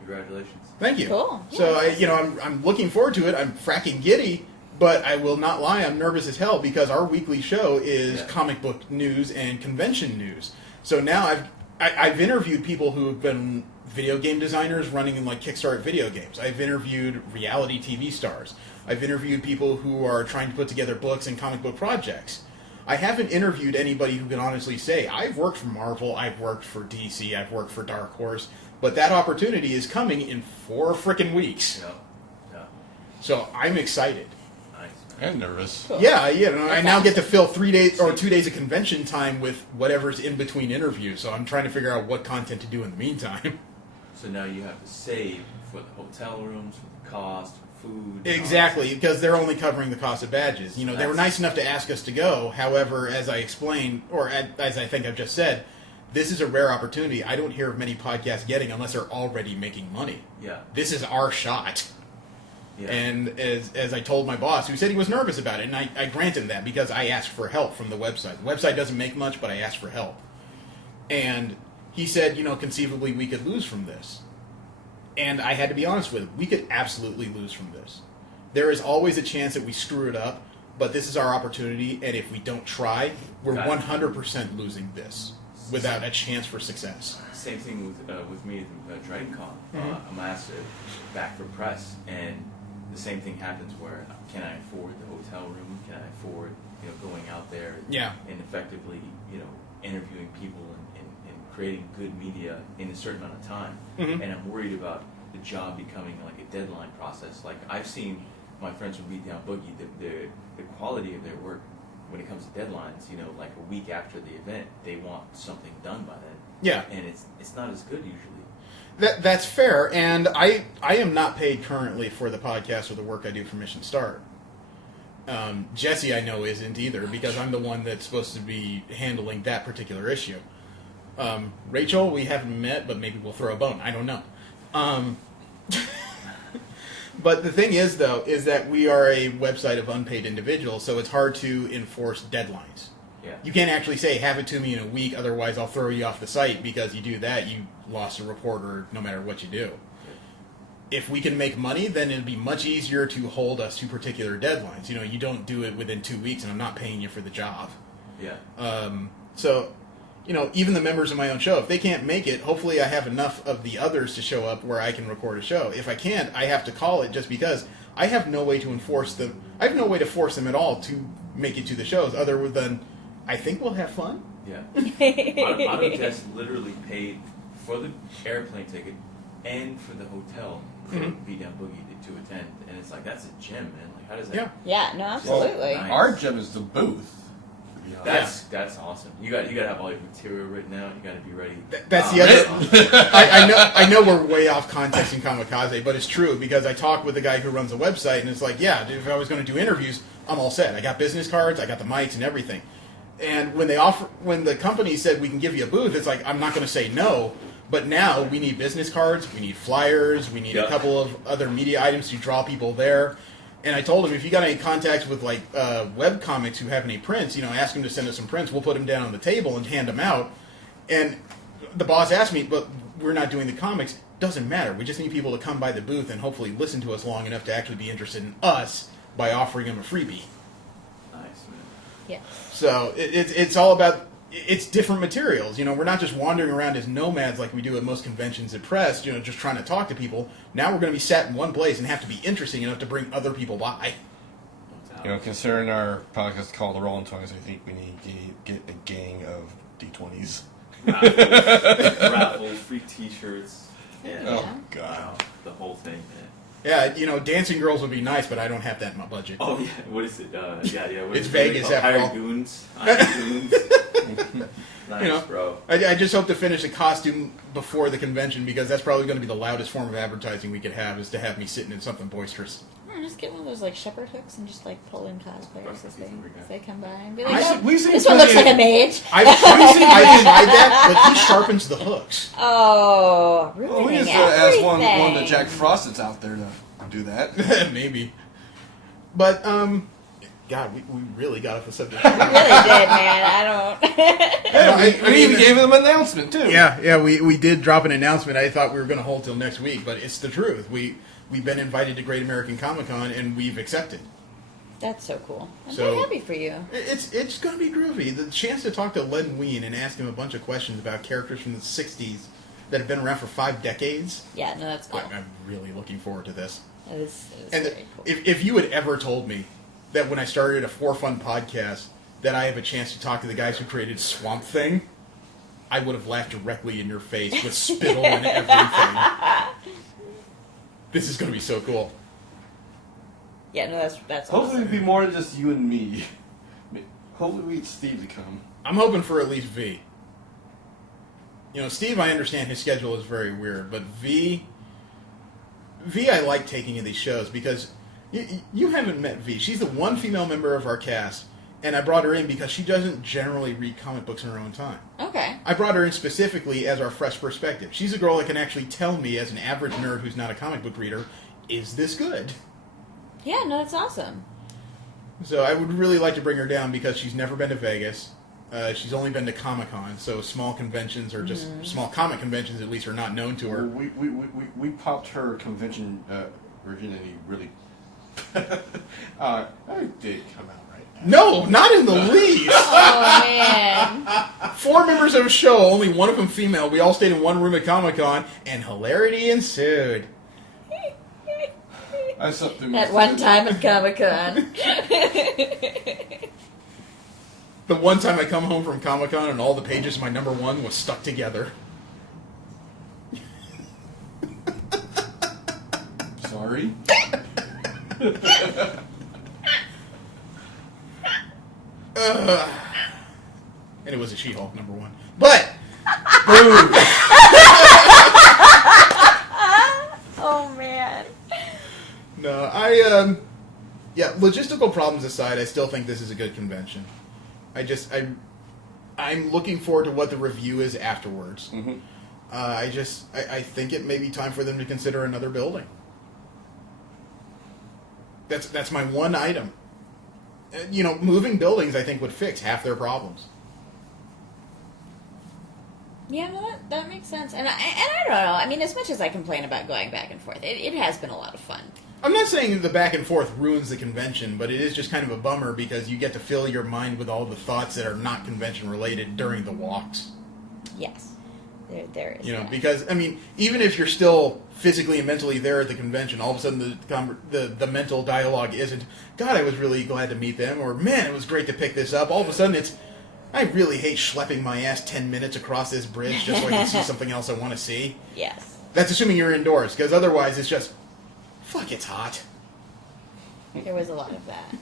Congratulations. Thank you. Cool. So I'm looking forward to it. I'm fracking giddy, but I will not lie, I'm nervous as hell, because our weekly show is comic book news and convention news. So now I've interviewed people who have been video game designers running in like Kickstart video games. I've interviewed reality TV stars. I've interviewed people who are trying to put together books and comic book projects. I haven't interviewed anybody who can honestly say, I've worked for Marvel, I've worked for DC, I've worked for Dark Horse, but that opportunity is coming in 4 frickin' weeks. Yeah. So I'm excited. Nice. And nervous. Cool. Yeah, I now get to fill 3 days or 2 days of convention time with whatever's in between interviews, so I'm trying to figure out what content to do in the meantime. So now you have to save for the hotel rooms, for the cost, for food. Exactly, because they're only covering the cost of badges. They were nice enough to ask us to go. However, as I explained, or as I think I've just said, this is a rare opportunity I don't hear of many podcasts getting unless they're already making money. Yeah. This is our shot. Yeah. And as I told my boss, who said he was nervous about it, and I grant him that because I asked for help from the website. The website doesn't make much, but I asked for help. And he said, conceivably we could lose from this. And I had to be honest with him. We could absolutely lose from this. There is always a chance that we screw it up, but this is our opportunity, and if we don't try, we're 100% losing this without a chance for success. Same thing with me at Dragon Con. I'm asked to back for press, and the same thing happens where can I afford the hotel room? Can I afford going out there and effectively interviewing people and creating good media in a certain amount of time? And I'm worried about the job becoming like a deadline process. Like I've seen my friends from Beat Down Boogie, the quality of their work when it comes to deadlines, like a week after the event, they want something done by then. Yeah. And it's not as good usually. That's fair, and I am not paid currently for the podcast or the work I do for Mission Start. Jesse, I know, isn't either, because I'm the one that's supposed to be handling that particular issue. Rachel, we haven't met, but maybe we'll throw a bone. I don't know. But the thing is, though, is that we are a website of unpaid individuals, so it's hard to enforce deadlines. Yeah. You can't actually say, have it to me in a week, otherwise I'll throw you off the site, because you do that, you lost a reporter no matter what you do. If we can make money, then it'd be much easier to hold us to particular deadlines. You know, you don't do it within 2 weeks, and I'm not paying you for the job. Yeah. So, you know, even the members of my own show, if they can't make it, hopefully I have enough of the others to show up where I can record a show. If I can't, I have to call it, just because I have no way to enforce them. I have no way to force them at all to make it to the shows, other than I think we'll have fun. Yeah. Autotest literally paid for the airplane ticket and for the hotel for Beat Down Boogie to attend, and it's like, that's a gem, man. Like, how does that? Yeah. Yeah, no, absolutely. Nice. Our gem is the booth. That's awesome. You got to have all your material written out. You got to be ready. That's the other. I know we're way off context in Kamikaze, but it's true, because I talked with the guy who runs the website, and it's like, yeah, if I was going to do interviews, I'm all set. I got business cards, I got the mics and everything. And when the company said we can give you a booth, it's like, I'm not going to say no. But now we need business cards, we need flyers, we need a couple of other media items to draw people there. And I told him, if you got any contacts with like web comics who have any prints, you know, ask them to send us some prints. We'll put them down on the table and hand them out. And the boss asked me, but we're not doing the comics. Doesn't matter. We just need people to come by the booth and hopefully listen to us long enough to actually be interested in us by offering them a freebie. Nice, man. Yeah. So it's all about, it's different materials. You know, we're not just wandering around as nomads like we do at most conventions at press, you know, just trying to talk to people. Now we're going to be sat in one place and have to be interesting enough to bring other people by. You know, considering our podcast is called The Rolling Tongues, I think we need to get a gang of D20s. Raffles, free T-shirts. Yeah. Oh, God. Wow. The whole thing, man. Yeah, you know, dancing girls would be nice, but I don't have that in my budget. Oh, yeah. What is it? Yeah. What It's is it Vegas, called? after all. Hired goons. Nice, You know, bro. I just hope to finish the costume before the convention, because that's probably going to be the loudest form of advertising we could have, is to have me sitting in something boisterous. Or just get one of those like shepherd hooks and just like pull in cosplayers as they come by and be I like, see- oh, we've seen this one looks like plenty a mage. I've tried that, but he sharpens the hooks. Oh, ruining Well, we just everything. asked one of the Jack Frost that's out there to do that. Maybe. But, God, we really got off the subject. You really did, man. I don't. Yeah, we even gave them an announcement, too. Yeah, we did drop an announcement I thought we were going to hold till next week, but it's the truth. We've been invited to Great American Comic Con, and we've accepted. That's so cool. I'm So- very happy for you. It's going to be groovy. The chance to talk to Len Wein and ask him a bunch of questions about characters from the 60s that have been around for 5 decades, Yeah, no, that's cool. I'm really looking forward to this. That is And very cool. if you had ever told me that when I started a For Fun podcast that I have a chance to talk to the guys who created Swamp Thing, I would have laughed directly in your face with spittle and everything. This is going to be so cool. Yeah, no, that's Hopefully awesome. it'd be more than just you and me. Hopefully we get Steve to come. I'm hoping for at least V. You know, Steve, I understand his schedule is very weird, but V I like taking in these shows because you haven't met V. She's the one female member of our cast, and I brought her in because she doesn't generally read comic books in her own time. Okay. I brought her in specifically as our fresh perspective. She's a girl that can actually tell me, as an average nerd who's not a comic book reader, is this good? Yeah, no, that's awesome. So I would really like to bring her down because she's never been to Vegas. She's only been to Comic-Con, so small conventions or just small comic conventions at least are not known to her. We popped her convention virginity really. I did come out right now. No, not in the least. Oh man. 4 members of a show, only one of them female. We all stayed in one room at Comic-Con, and hilarity ensued. I slept through That most one of it. time at Comic-Con. The one time I come home from Comic-Con and all the pages of my number 1 was stuck together. Sorry. And it was a She-Hulk number 1. But, boom! Oh man. No, yeah, logistical problems aside, I still think this is a good convention. I'm looking forward to what the review is afterwards. Mm-hmm. I think it may be time for them to consider another building. That's my one item. Moving buildings, I think, would fix half their problems. Yeah, no, that makes sense. And I don't know. I mean, as much as I complain about going back and forth, it has been a lot of fun. I'm not saying the back and forth ruins the convention, but it is just kind of a bummer because you get to fill your mind with all the thoughts that are not convention related during the walks. Yes, there is. Because I mean, even if you're still physically and mentally there at the convention, all of a sudden the mental dialogue isn't, God, I was really glad to meet them, or man, it was great to pick this up. All of a sudden it's, I really hate schlepping my ass 10 minutes across this bridge just so I can see something else I want to see. Yes. That's assuming you're indoors, because otherwise it's just, fuck, it's hot. There was a lot of that.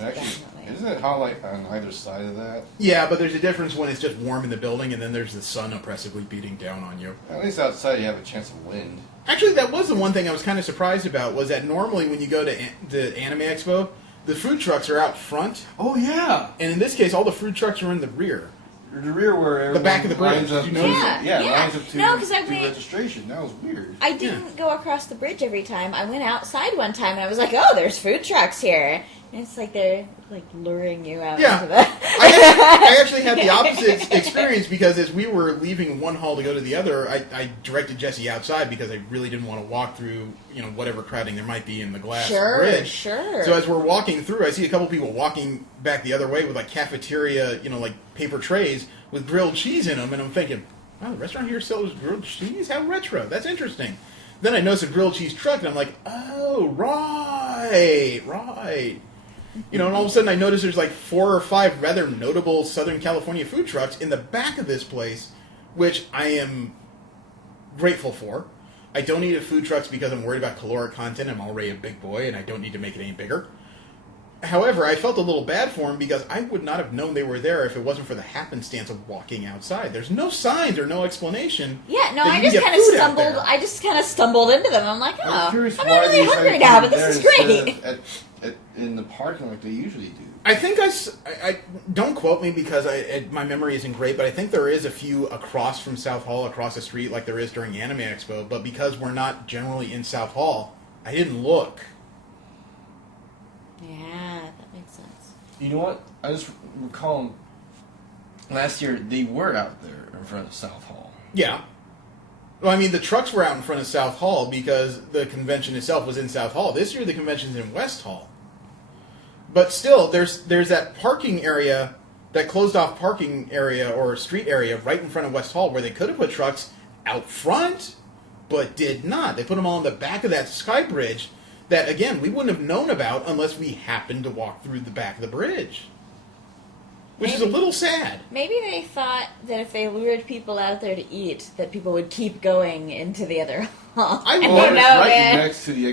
Actually, Definitely. isn't it hot like on either side of that? Yeah, but there's a difference when it's just warm in the building and then there's the sun oppressively beating down on you. At least outside you have a chance of wind. Actually, that was the one thing I was kind of surprised about, was that normally when you go to the Anime Expo, the food trucks are out front, Oh yeah, and in this case, all the food trucks are in the rear. the rear where everyone back of the bridge. lines up. Did you notice it? Yeah, Yeah. lines up to, No, 'cause I to went- registration. That was weird. I didn't go across the bridge every time. I went outside one time and I was like, oh, there's food trucks here. And it's like they're like luring you out Yeah. into the... I actually had the opposite experience because as we were leaving one hall to go to the other, I directed Jesse outside because I really didn't want to walk through, whatever crowding there might be in the glass bridge. Sure. So as we're walking through, I see a couple people walking back the other way with like cafeteria, like paper trays with grilled cheese in them, and I'm thinking, wow, the restaurant here sells grilled cheese? How retro. That's interesting. Then I noticed a grilled cheese truck, and I'm like, oh, right. And all of a sudden I noticed there's like 4 or 5 rather notable Southern California food trucks in the back of this place, which I am grateful for. I don't need a food trucks because I'm worried about caloric content. I'm already a big boy, and I don't need to make it any bigger. However, I felt a little bad for them because I would not have known they were there if it wasn't for the happenstance of walking outside. There's no signs or no explanation. Yeah, no, that I you can just get kind of food out stumbled. there. I just kind of stumbled into them. I'm like, I'm oh, curious I'm why not really they hungry decided now, to but put this it is there great. instead of in the parking like they usually do. I think I don't quote me because my memory isn't great, but I think there is a few across from South Hall, across the street, like there is during Anime Expo. But because we're not generally in South Hall, I didn't look. Yeah, that makes sense. You know what? I just recall last year they were out there in front of South Hall. Yeah. Well, I mean, the trucks were out in front of South Hall because the convention itself was in South Hall. This year, the convention's in West Hall. But still, there's that parking area, that closed-off parking area or street area right in front of West Hall where they could have put trucks out front, but did not. They put them all in the back of that sky bridge that, again, we wouldn't have known about unless we happened to walk through the back of the bridge. Which is a little sad. Maybe they thought that if they lured people out there to eat, that people would keep going into the other hall. I don't wonder- It's know, right man. next to the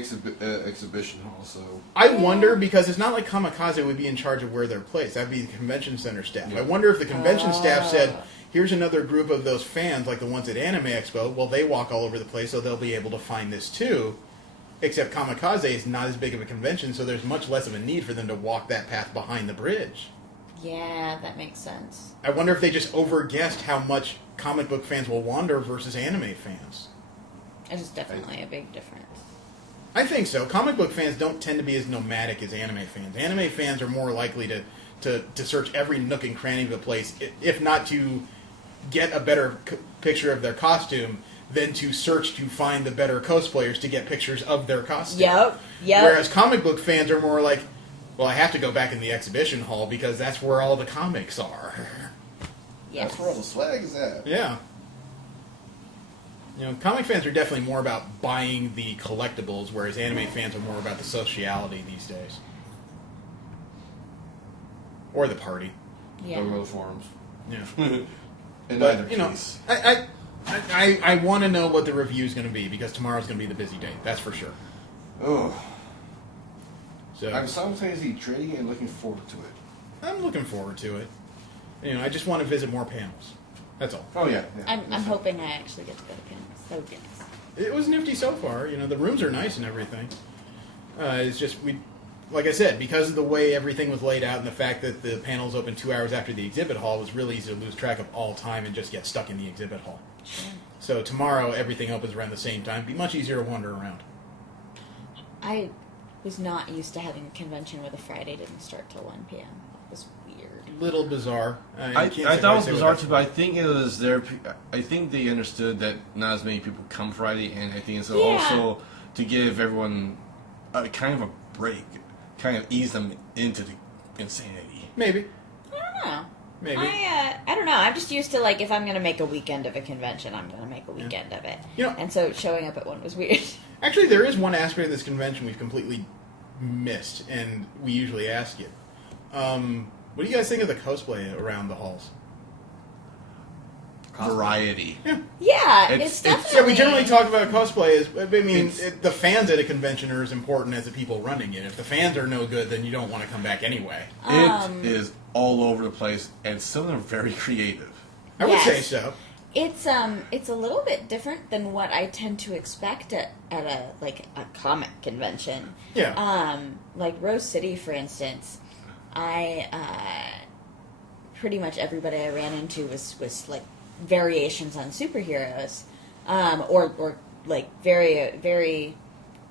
exhibition hall, so I wonder, because it's not like Comikaze would be in charge of where they're placed. That would be the convention center staff. Yeah. I wonder if the convention staff said, Oh. here's another group of those fans, like the ones at Anime Expo. Well, they walk all over the place, so they'll be able to find this too. Except Comikaze is not as big of a convention, so there's much less of a need for them to walk that path behind the bridge. Yeah, that makes sense. I wonder if they just overguessed how much comic book fans will wander versus anime fans. It is definitely a big difference. I think so. Comic book fans don't tend to be as nomadic as anime fans. Anime fans are more likely to search every nook and cranny of the place, if not to get a better picture of their costume, than to search to find the better cosplayers to get pictures of their costume. Yep. Whereas comic book fans are more like, well, I have to go back in the exhibition hall because that's where all the comics are. Yes. that's where all the swag is at. Yeah. Comic fans are definitely more about buying the collectibles, whereas anime fans are more about the sociality these days. Or the party. Yeah. Go to the forums. Yeah. In But, either case. I want to know what the review is going to be, because tomorrow's going to be the busy day. That's for sure. Oh, So I'm simultaneously dreading and looking forward to it. I'm looking forward to it. I just want to visit more panels. That's all. Oh yeah. I'm hoping I actually get to go to panels. That would be nice. It was nifty so far. The rooms are nice and everything. It's just, like I said, because of the way everything was laid out and the fact that the panels opened 2 hours after the exhibit hall, it was really easy to lose track of all time and just get stuck in the exhibit hall. Sure. So tomorrow, everything opens around the same time. Be much easier to wander around. I was not used to having a convention where the Friday didn't start till 1 p.m. That was weird. Little bizarre. I thought it was bizarre too, but I think it was their. I think they understood that not as many people come Friday, and I think it's also to give everyone kind of a break, kind of ease them into the insanity. Maybe. I don't know. Maybe. I don't know. I'm just used to, like, if I'm going to make a weekend of a convention, I'm going to make a weekend of it. You know, and so showing up at one was weird. Actually, there is one aspect of this convention we've completely missed, and we usually ask you. What do you guys think of the cosplay around the halls? Variety. Yeah, It's- it's it's- definitely... Yeah, we generally talk about cosplay as, I mean, the fans at a convention are as important as the people running it. If the fans are no good, then you don't want to come back anyway. It is all over the place, and some of them are very creative. I would say Yes. so. It's a little bit different than what I tend to expect at a comic convention. Yeah. Like Rose City, for instance, pretty much everybody I ran into was like variations on superheroes, or like very very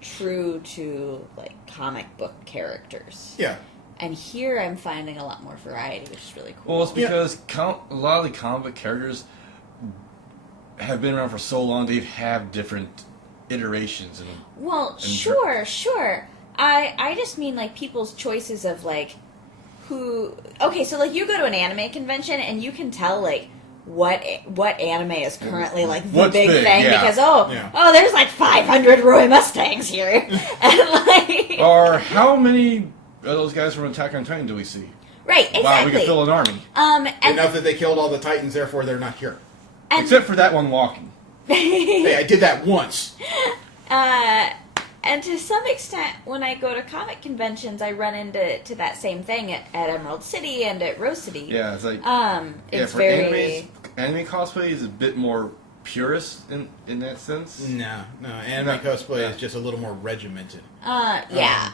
true to like comic book characters. Yeah. And here I'm finding a lot more variety, which is really cool. Well, it's because a lot of the comic book characters have been around for so long; they have different iterations and. Well, sure. I just mean like people's choices of like who. Okay, so like you go to an anime convention and you can tell like what anime is currently like the What's big big, thing yeah. because Yeah. there's like 500 Roy Mustangs here and like Or how many of those guys from Attack on Titan do we see? right exactly. Wow, we could fill an army. And, Enough that they killed all the Titans, therefore they're not here. and Except for that one walking. Hey, I did that once. and to some extent, when I go to comic conventions, I run into that same thing at Emerald City and at Rose City. Yeah, it's like It's for very anime cosplay is a bit more purist in that sense. No, anime cosplay is just a little more regimented. yeah.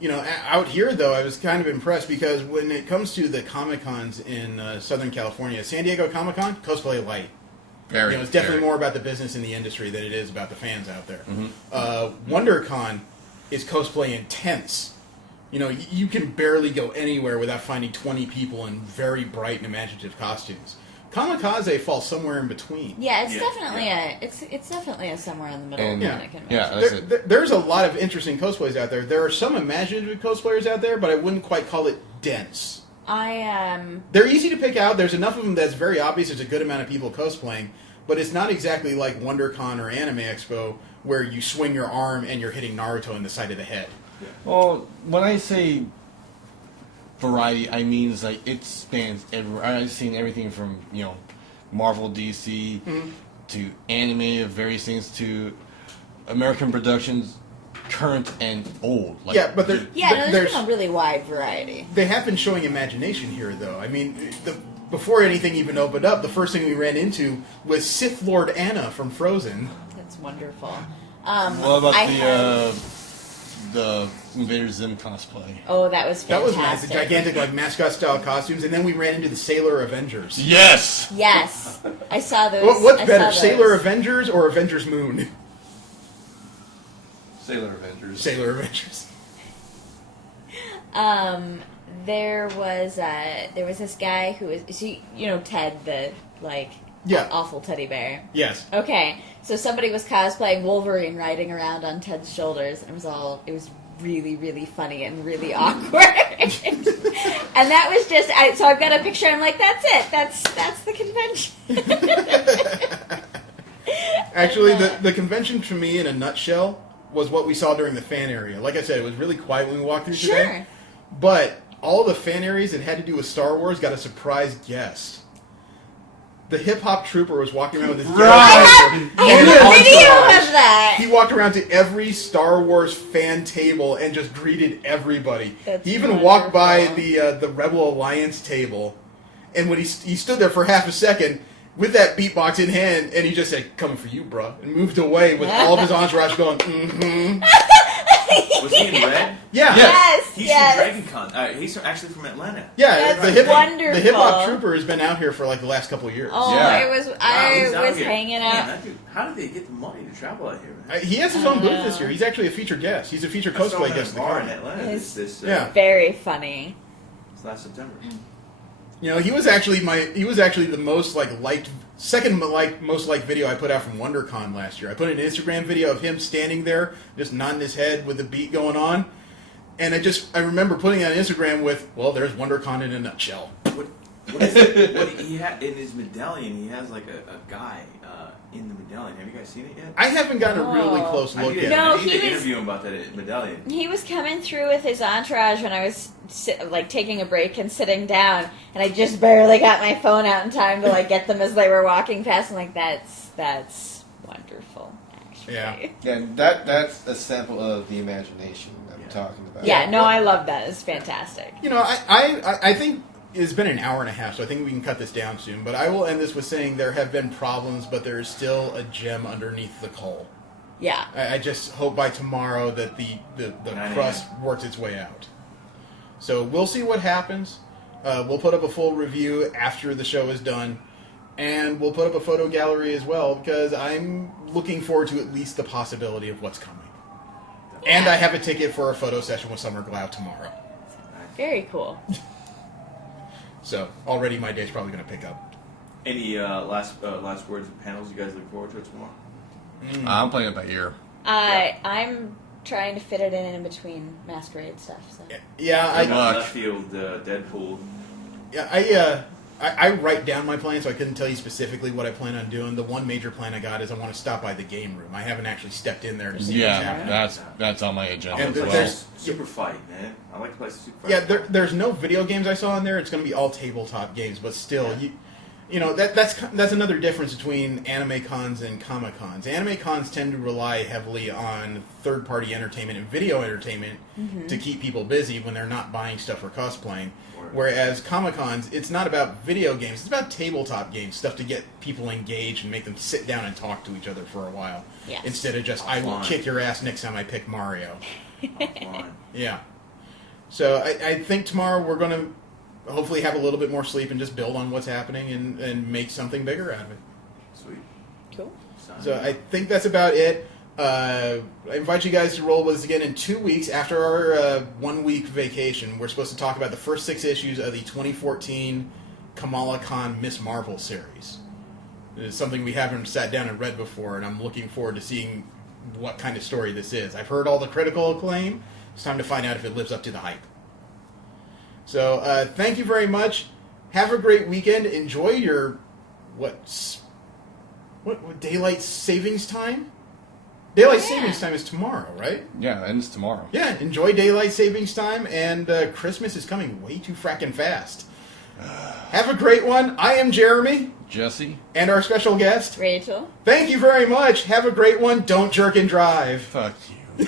You know, out here, though, I was kind of impressed because when it comes to the Comic-Cons in Southern California, San Diego Comic-Con, cosplay light. Very. You know, it's definitely very. more about the business and the industry than it is about the fans out there. Mm-hmm. WonderCon is cosplay intense. You know, you can barely go anywhere without finding 20 people in very bright and imaginative costumes. Comikaze falls somewhere in between. Yeah, it's Yeah, definitely it's definitely a somewhere in the middle And- kind of convention. yeah, that's it. There's a lot of interesting cosplays out there. There are some imaginative cosplayers out there, but I wouldn't quite call it dense. They're easy to pick out. There's enough of them that's very obvious there's a good amount of people cosplaying, but it's not exactly like WonderCon or Anime Expo where you swing your arm and you're hitting Naruto in the side of the head. Well, when I say variety, I mean it's like it spans everywhere. I've seen everything from Marvel, DC, to anime of various things to American productions, current and old. Like, Yeah, but there's been a really wide variety. they have been showing imagination here, though. I mean, before anything even opened up, the first thing we ran into was Sith Lord Anna from Frozen. That's wonderful. What about I the Invader Zim cosplay? Oh, that was That was fantastic. nice. The gigantic, like, mascot-style costumes. And then we ran into the Sailor Avengers. Yes. Yes, I saw those. What's I better, saw Sailor those. Avengers or Avengers Moon? Sailor Avengers. Sailor Avengers. There was this guy who was Ted the awful teddy bear. Yes. Okay, so somebody was cosplaying Wolverine riding around on Ted's shoulders, and it was really, really funny and really awkward. And that was just, so I've got a picture, I'm like, that's it, that's the convention. Actually, the convention for me, in a nutshell, was what we saw during the fan area. Like I said, it was really quiet when we walked through today. Sure. But all the fan areas that had to do with Star Wars got a surprise guest. The hip-hop trooper was walking around with his Right. I have And a an video entourage. of that. He walked around to every Star Wars fan table and just greeted everybody. That's he even walked by wonderful. the Rebel Alliance table, and when he stood there for half a second with that beatbox in hand, and he just said, "Coming for you, bruh," and moved away with all of his entourage going, "Mm-hmm." Was he in red? Yeah. Yes. He's Yes. from Dragon Con. He's actually from Atlanta. Yeah, That's the hip wonderful. hop trooper has been out here for like the last couple of years. Oh, Yeah. it was. Wow, I he's out was here. hanging Man, out. that dude, how did they get the money to travel out here, man? He has his own booth this year. He's actually a featured guest. He's a featured I saw cosplay him at guest. a at the bar con. in Atlanta His- this Yeah. Very funny. last September. You know, he was actually the most second most liked video I put out from WonderCon last year. I put an Instagram video of him standing there, just nodding his head with the beat going on, and I remember putting it on Instagram with, well, there's WonderCon in a nutshell. What he had in his medallion? He has like a guy in the medallion. Have you guys seen it yet? I haven't gotten a really Oh. close I look need at to, it. No, I need he to was- interview him about that medallion. He was coming through with his entourage when I was taking a break and sitting down, and I just barely got my phone out in time to like get them as they were walking past. I'm like, that's wonderful, actually. Yeah. Yeah, that's a sample of the imagination that I'm talking about. Yeah, no, I love that. It's fantastic. You know, I think it's been an hour and a half, so I think we can cut this down soon. But I will end this with saying there have been problems, but there is still a gem underneath the coal. Yeah. I just hope by tomorrow that the 9 crust works its way out. So we'll see what happens. We'll put up a full review after the show is done. And we'll put up a photo gallery as well, because I'm looking forward to at least the possibility of what's coming. And I have a ticket for a photo session with Summer Glau tomorrow. Very cool. So already my day's probably going to pick up. Any last words of panels you guys look forward to tomorrow? I'm playing it by ear. I'm trying to fit it in between Masquerade stuff. So. Yeah, Good luck. Left field Deadpool. I write down my plan, so I couldn't tell you specifically what I plan on doing. The one major plan I got is I want to stop by the game room. I haven't actually stepped in there to see what's Yeah, happening. that's on my agenda And as well. there's- Super Fight, man. I like to play Super Fight. Yeah, there's no video games I saw in there. It's going to be all tabletop games, but still, you know that's another difference between anime cons and comic cons. Anime cons tend to rely heavily on third-party entertainment and video entertainment to keep people busy when they're not buying stuff or cosplaying. Whereas Comic Cons, it's not about video games; it's about tabletop games, stuff to get people engaged and make them sit down and talk to each other for a while, Yes. instead of just "I will Fun. kick your ass next time I pick Mario." Fun. Yeah. So I think tomorrow we're going to hopefully have a little bit more sleep and just build on what's happening and make something bigger out of it. Sweet. Cool. So I think that's about it. I invite you guys to roll with us again in 2 weeks after our 1 week vacation. We're supposed to talk about the first 6 issues of the 2014 Kamala Khan Miss Marvel series. It's something we haven't sat down and read before, and I'm looking forward to seeing what kind of story this is. I've heard all the critical acclaim. It's time to find out if it lives up to the hype. So thank you very much. Have a great weekend. Enjoy your what daylight savings time? Daylight savings time is tomorrow, right? Yeah, it ends tomorrow. Yeah, enjoy daylight savings time, and Christmas is coming way too frackin' fast. Have a great one. I am Jeremy, Jesse? and our special guest. Rachel. Thank you very much. Have a great one. Don't jerk and drive. Fuck you.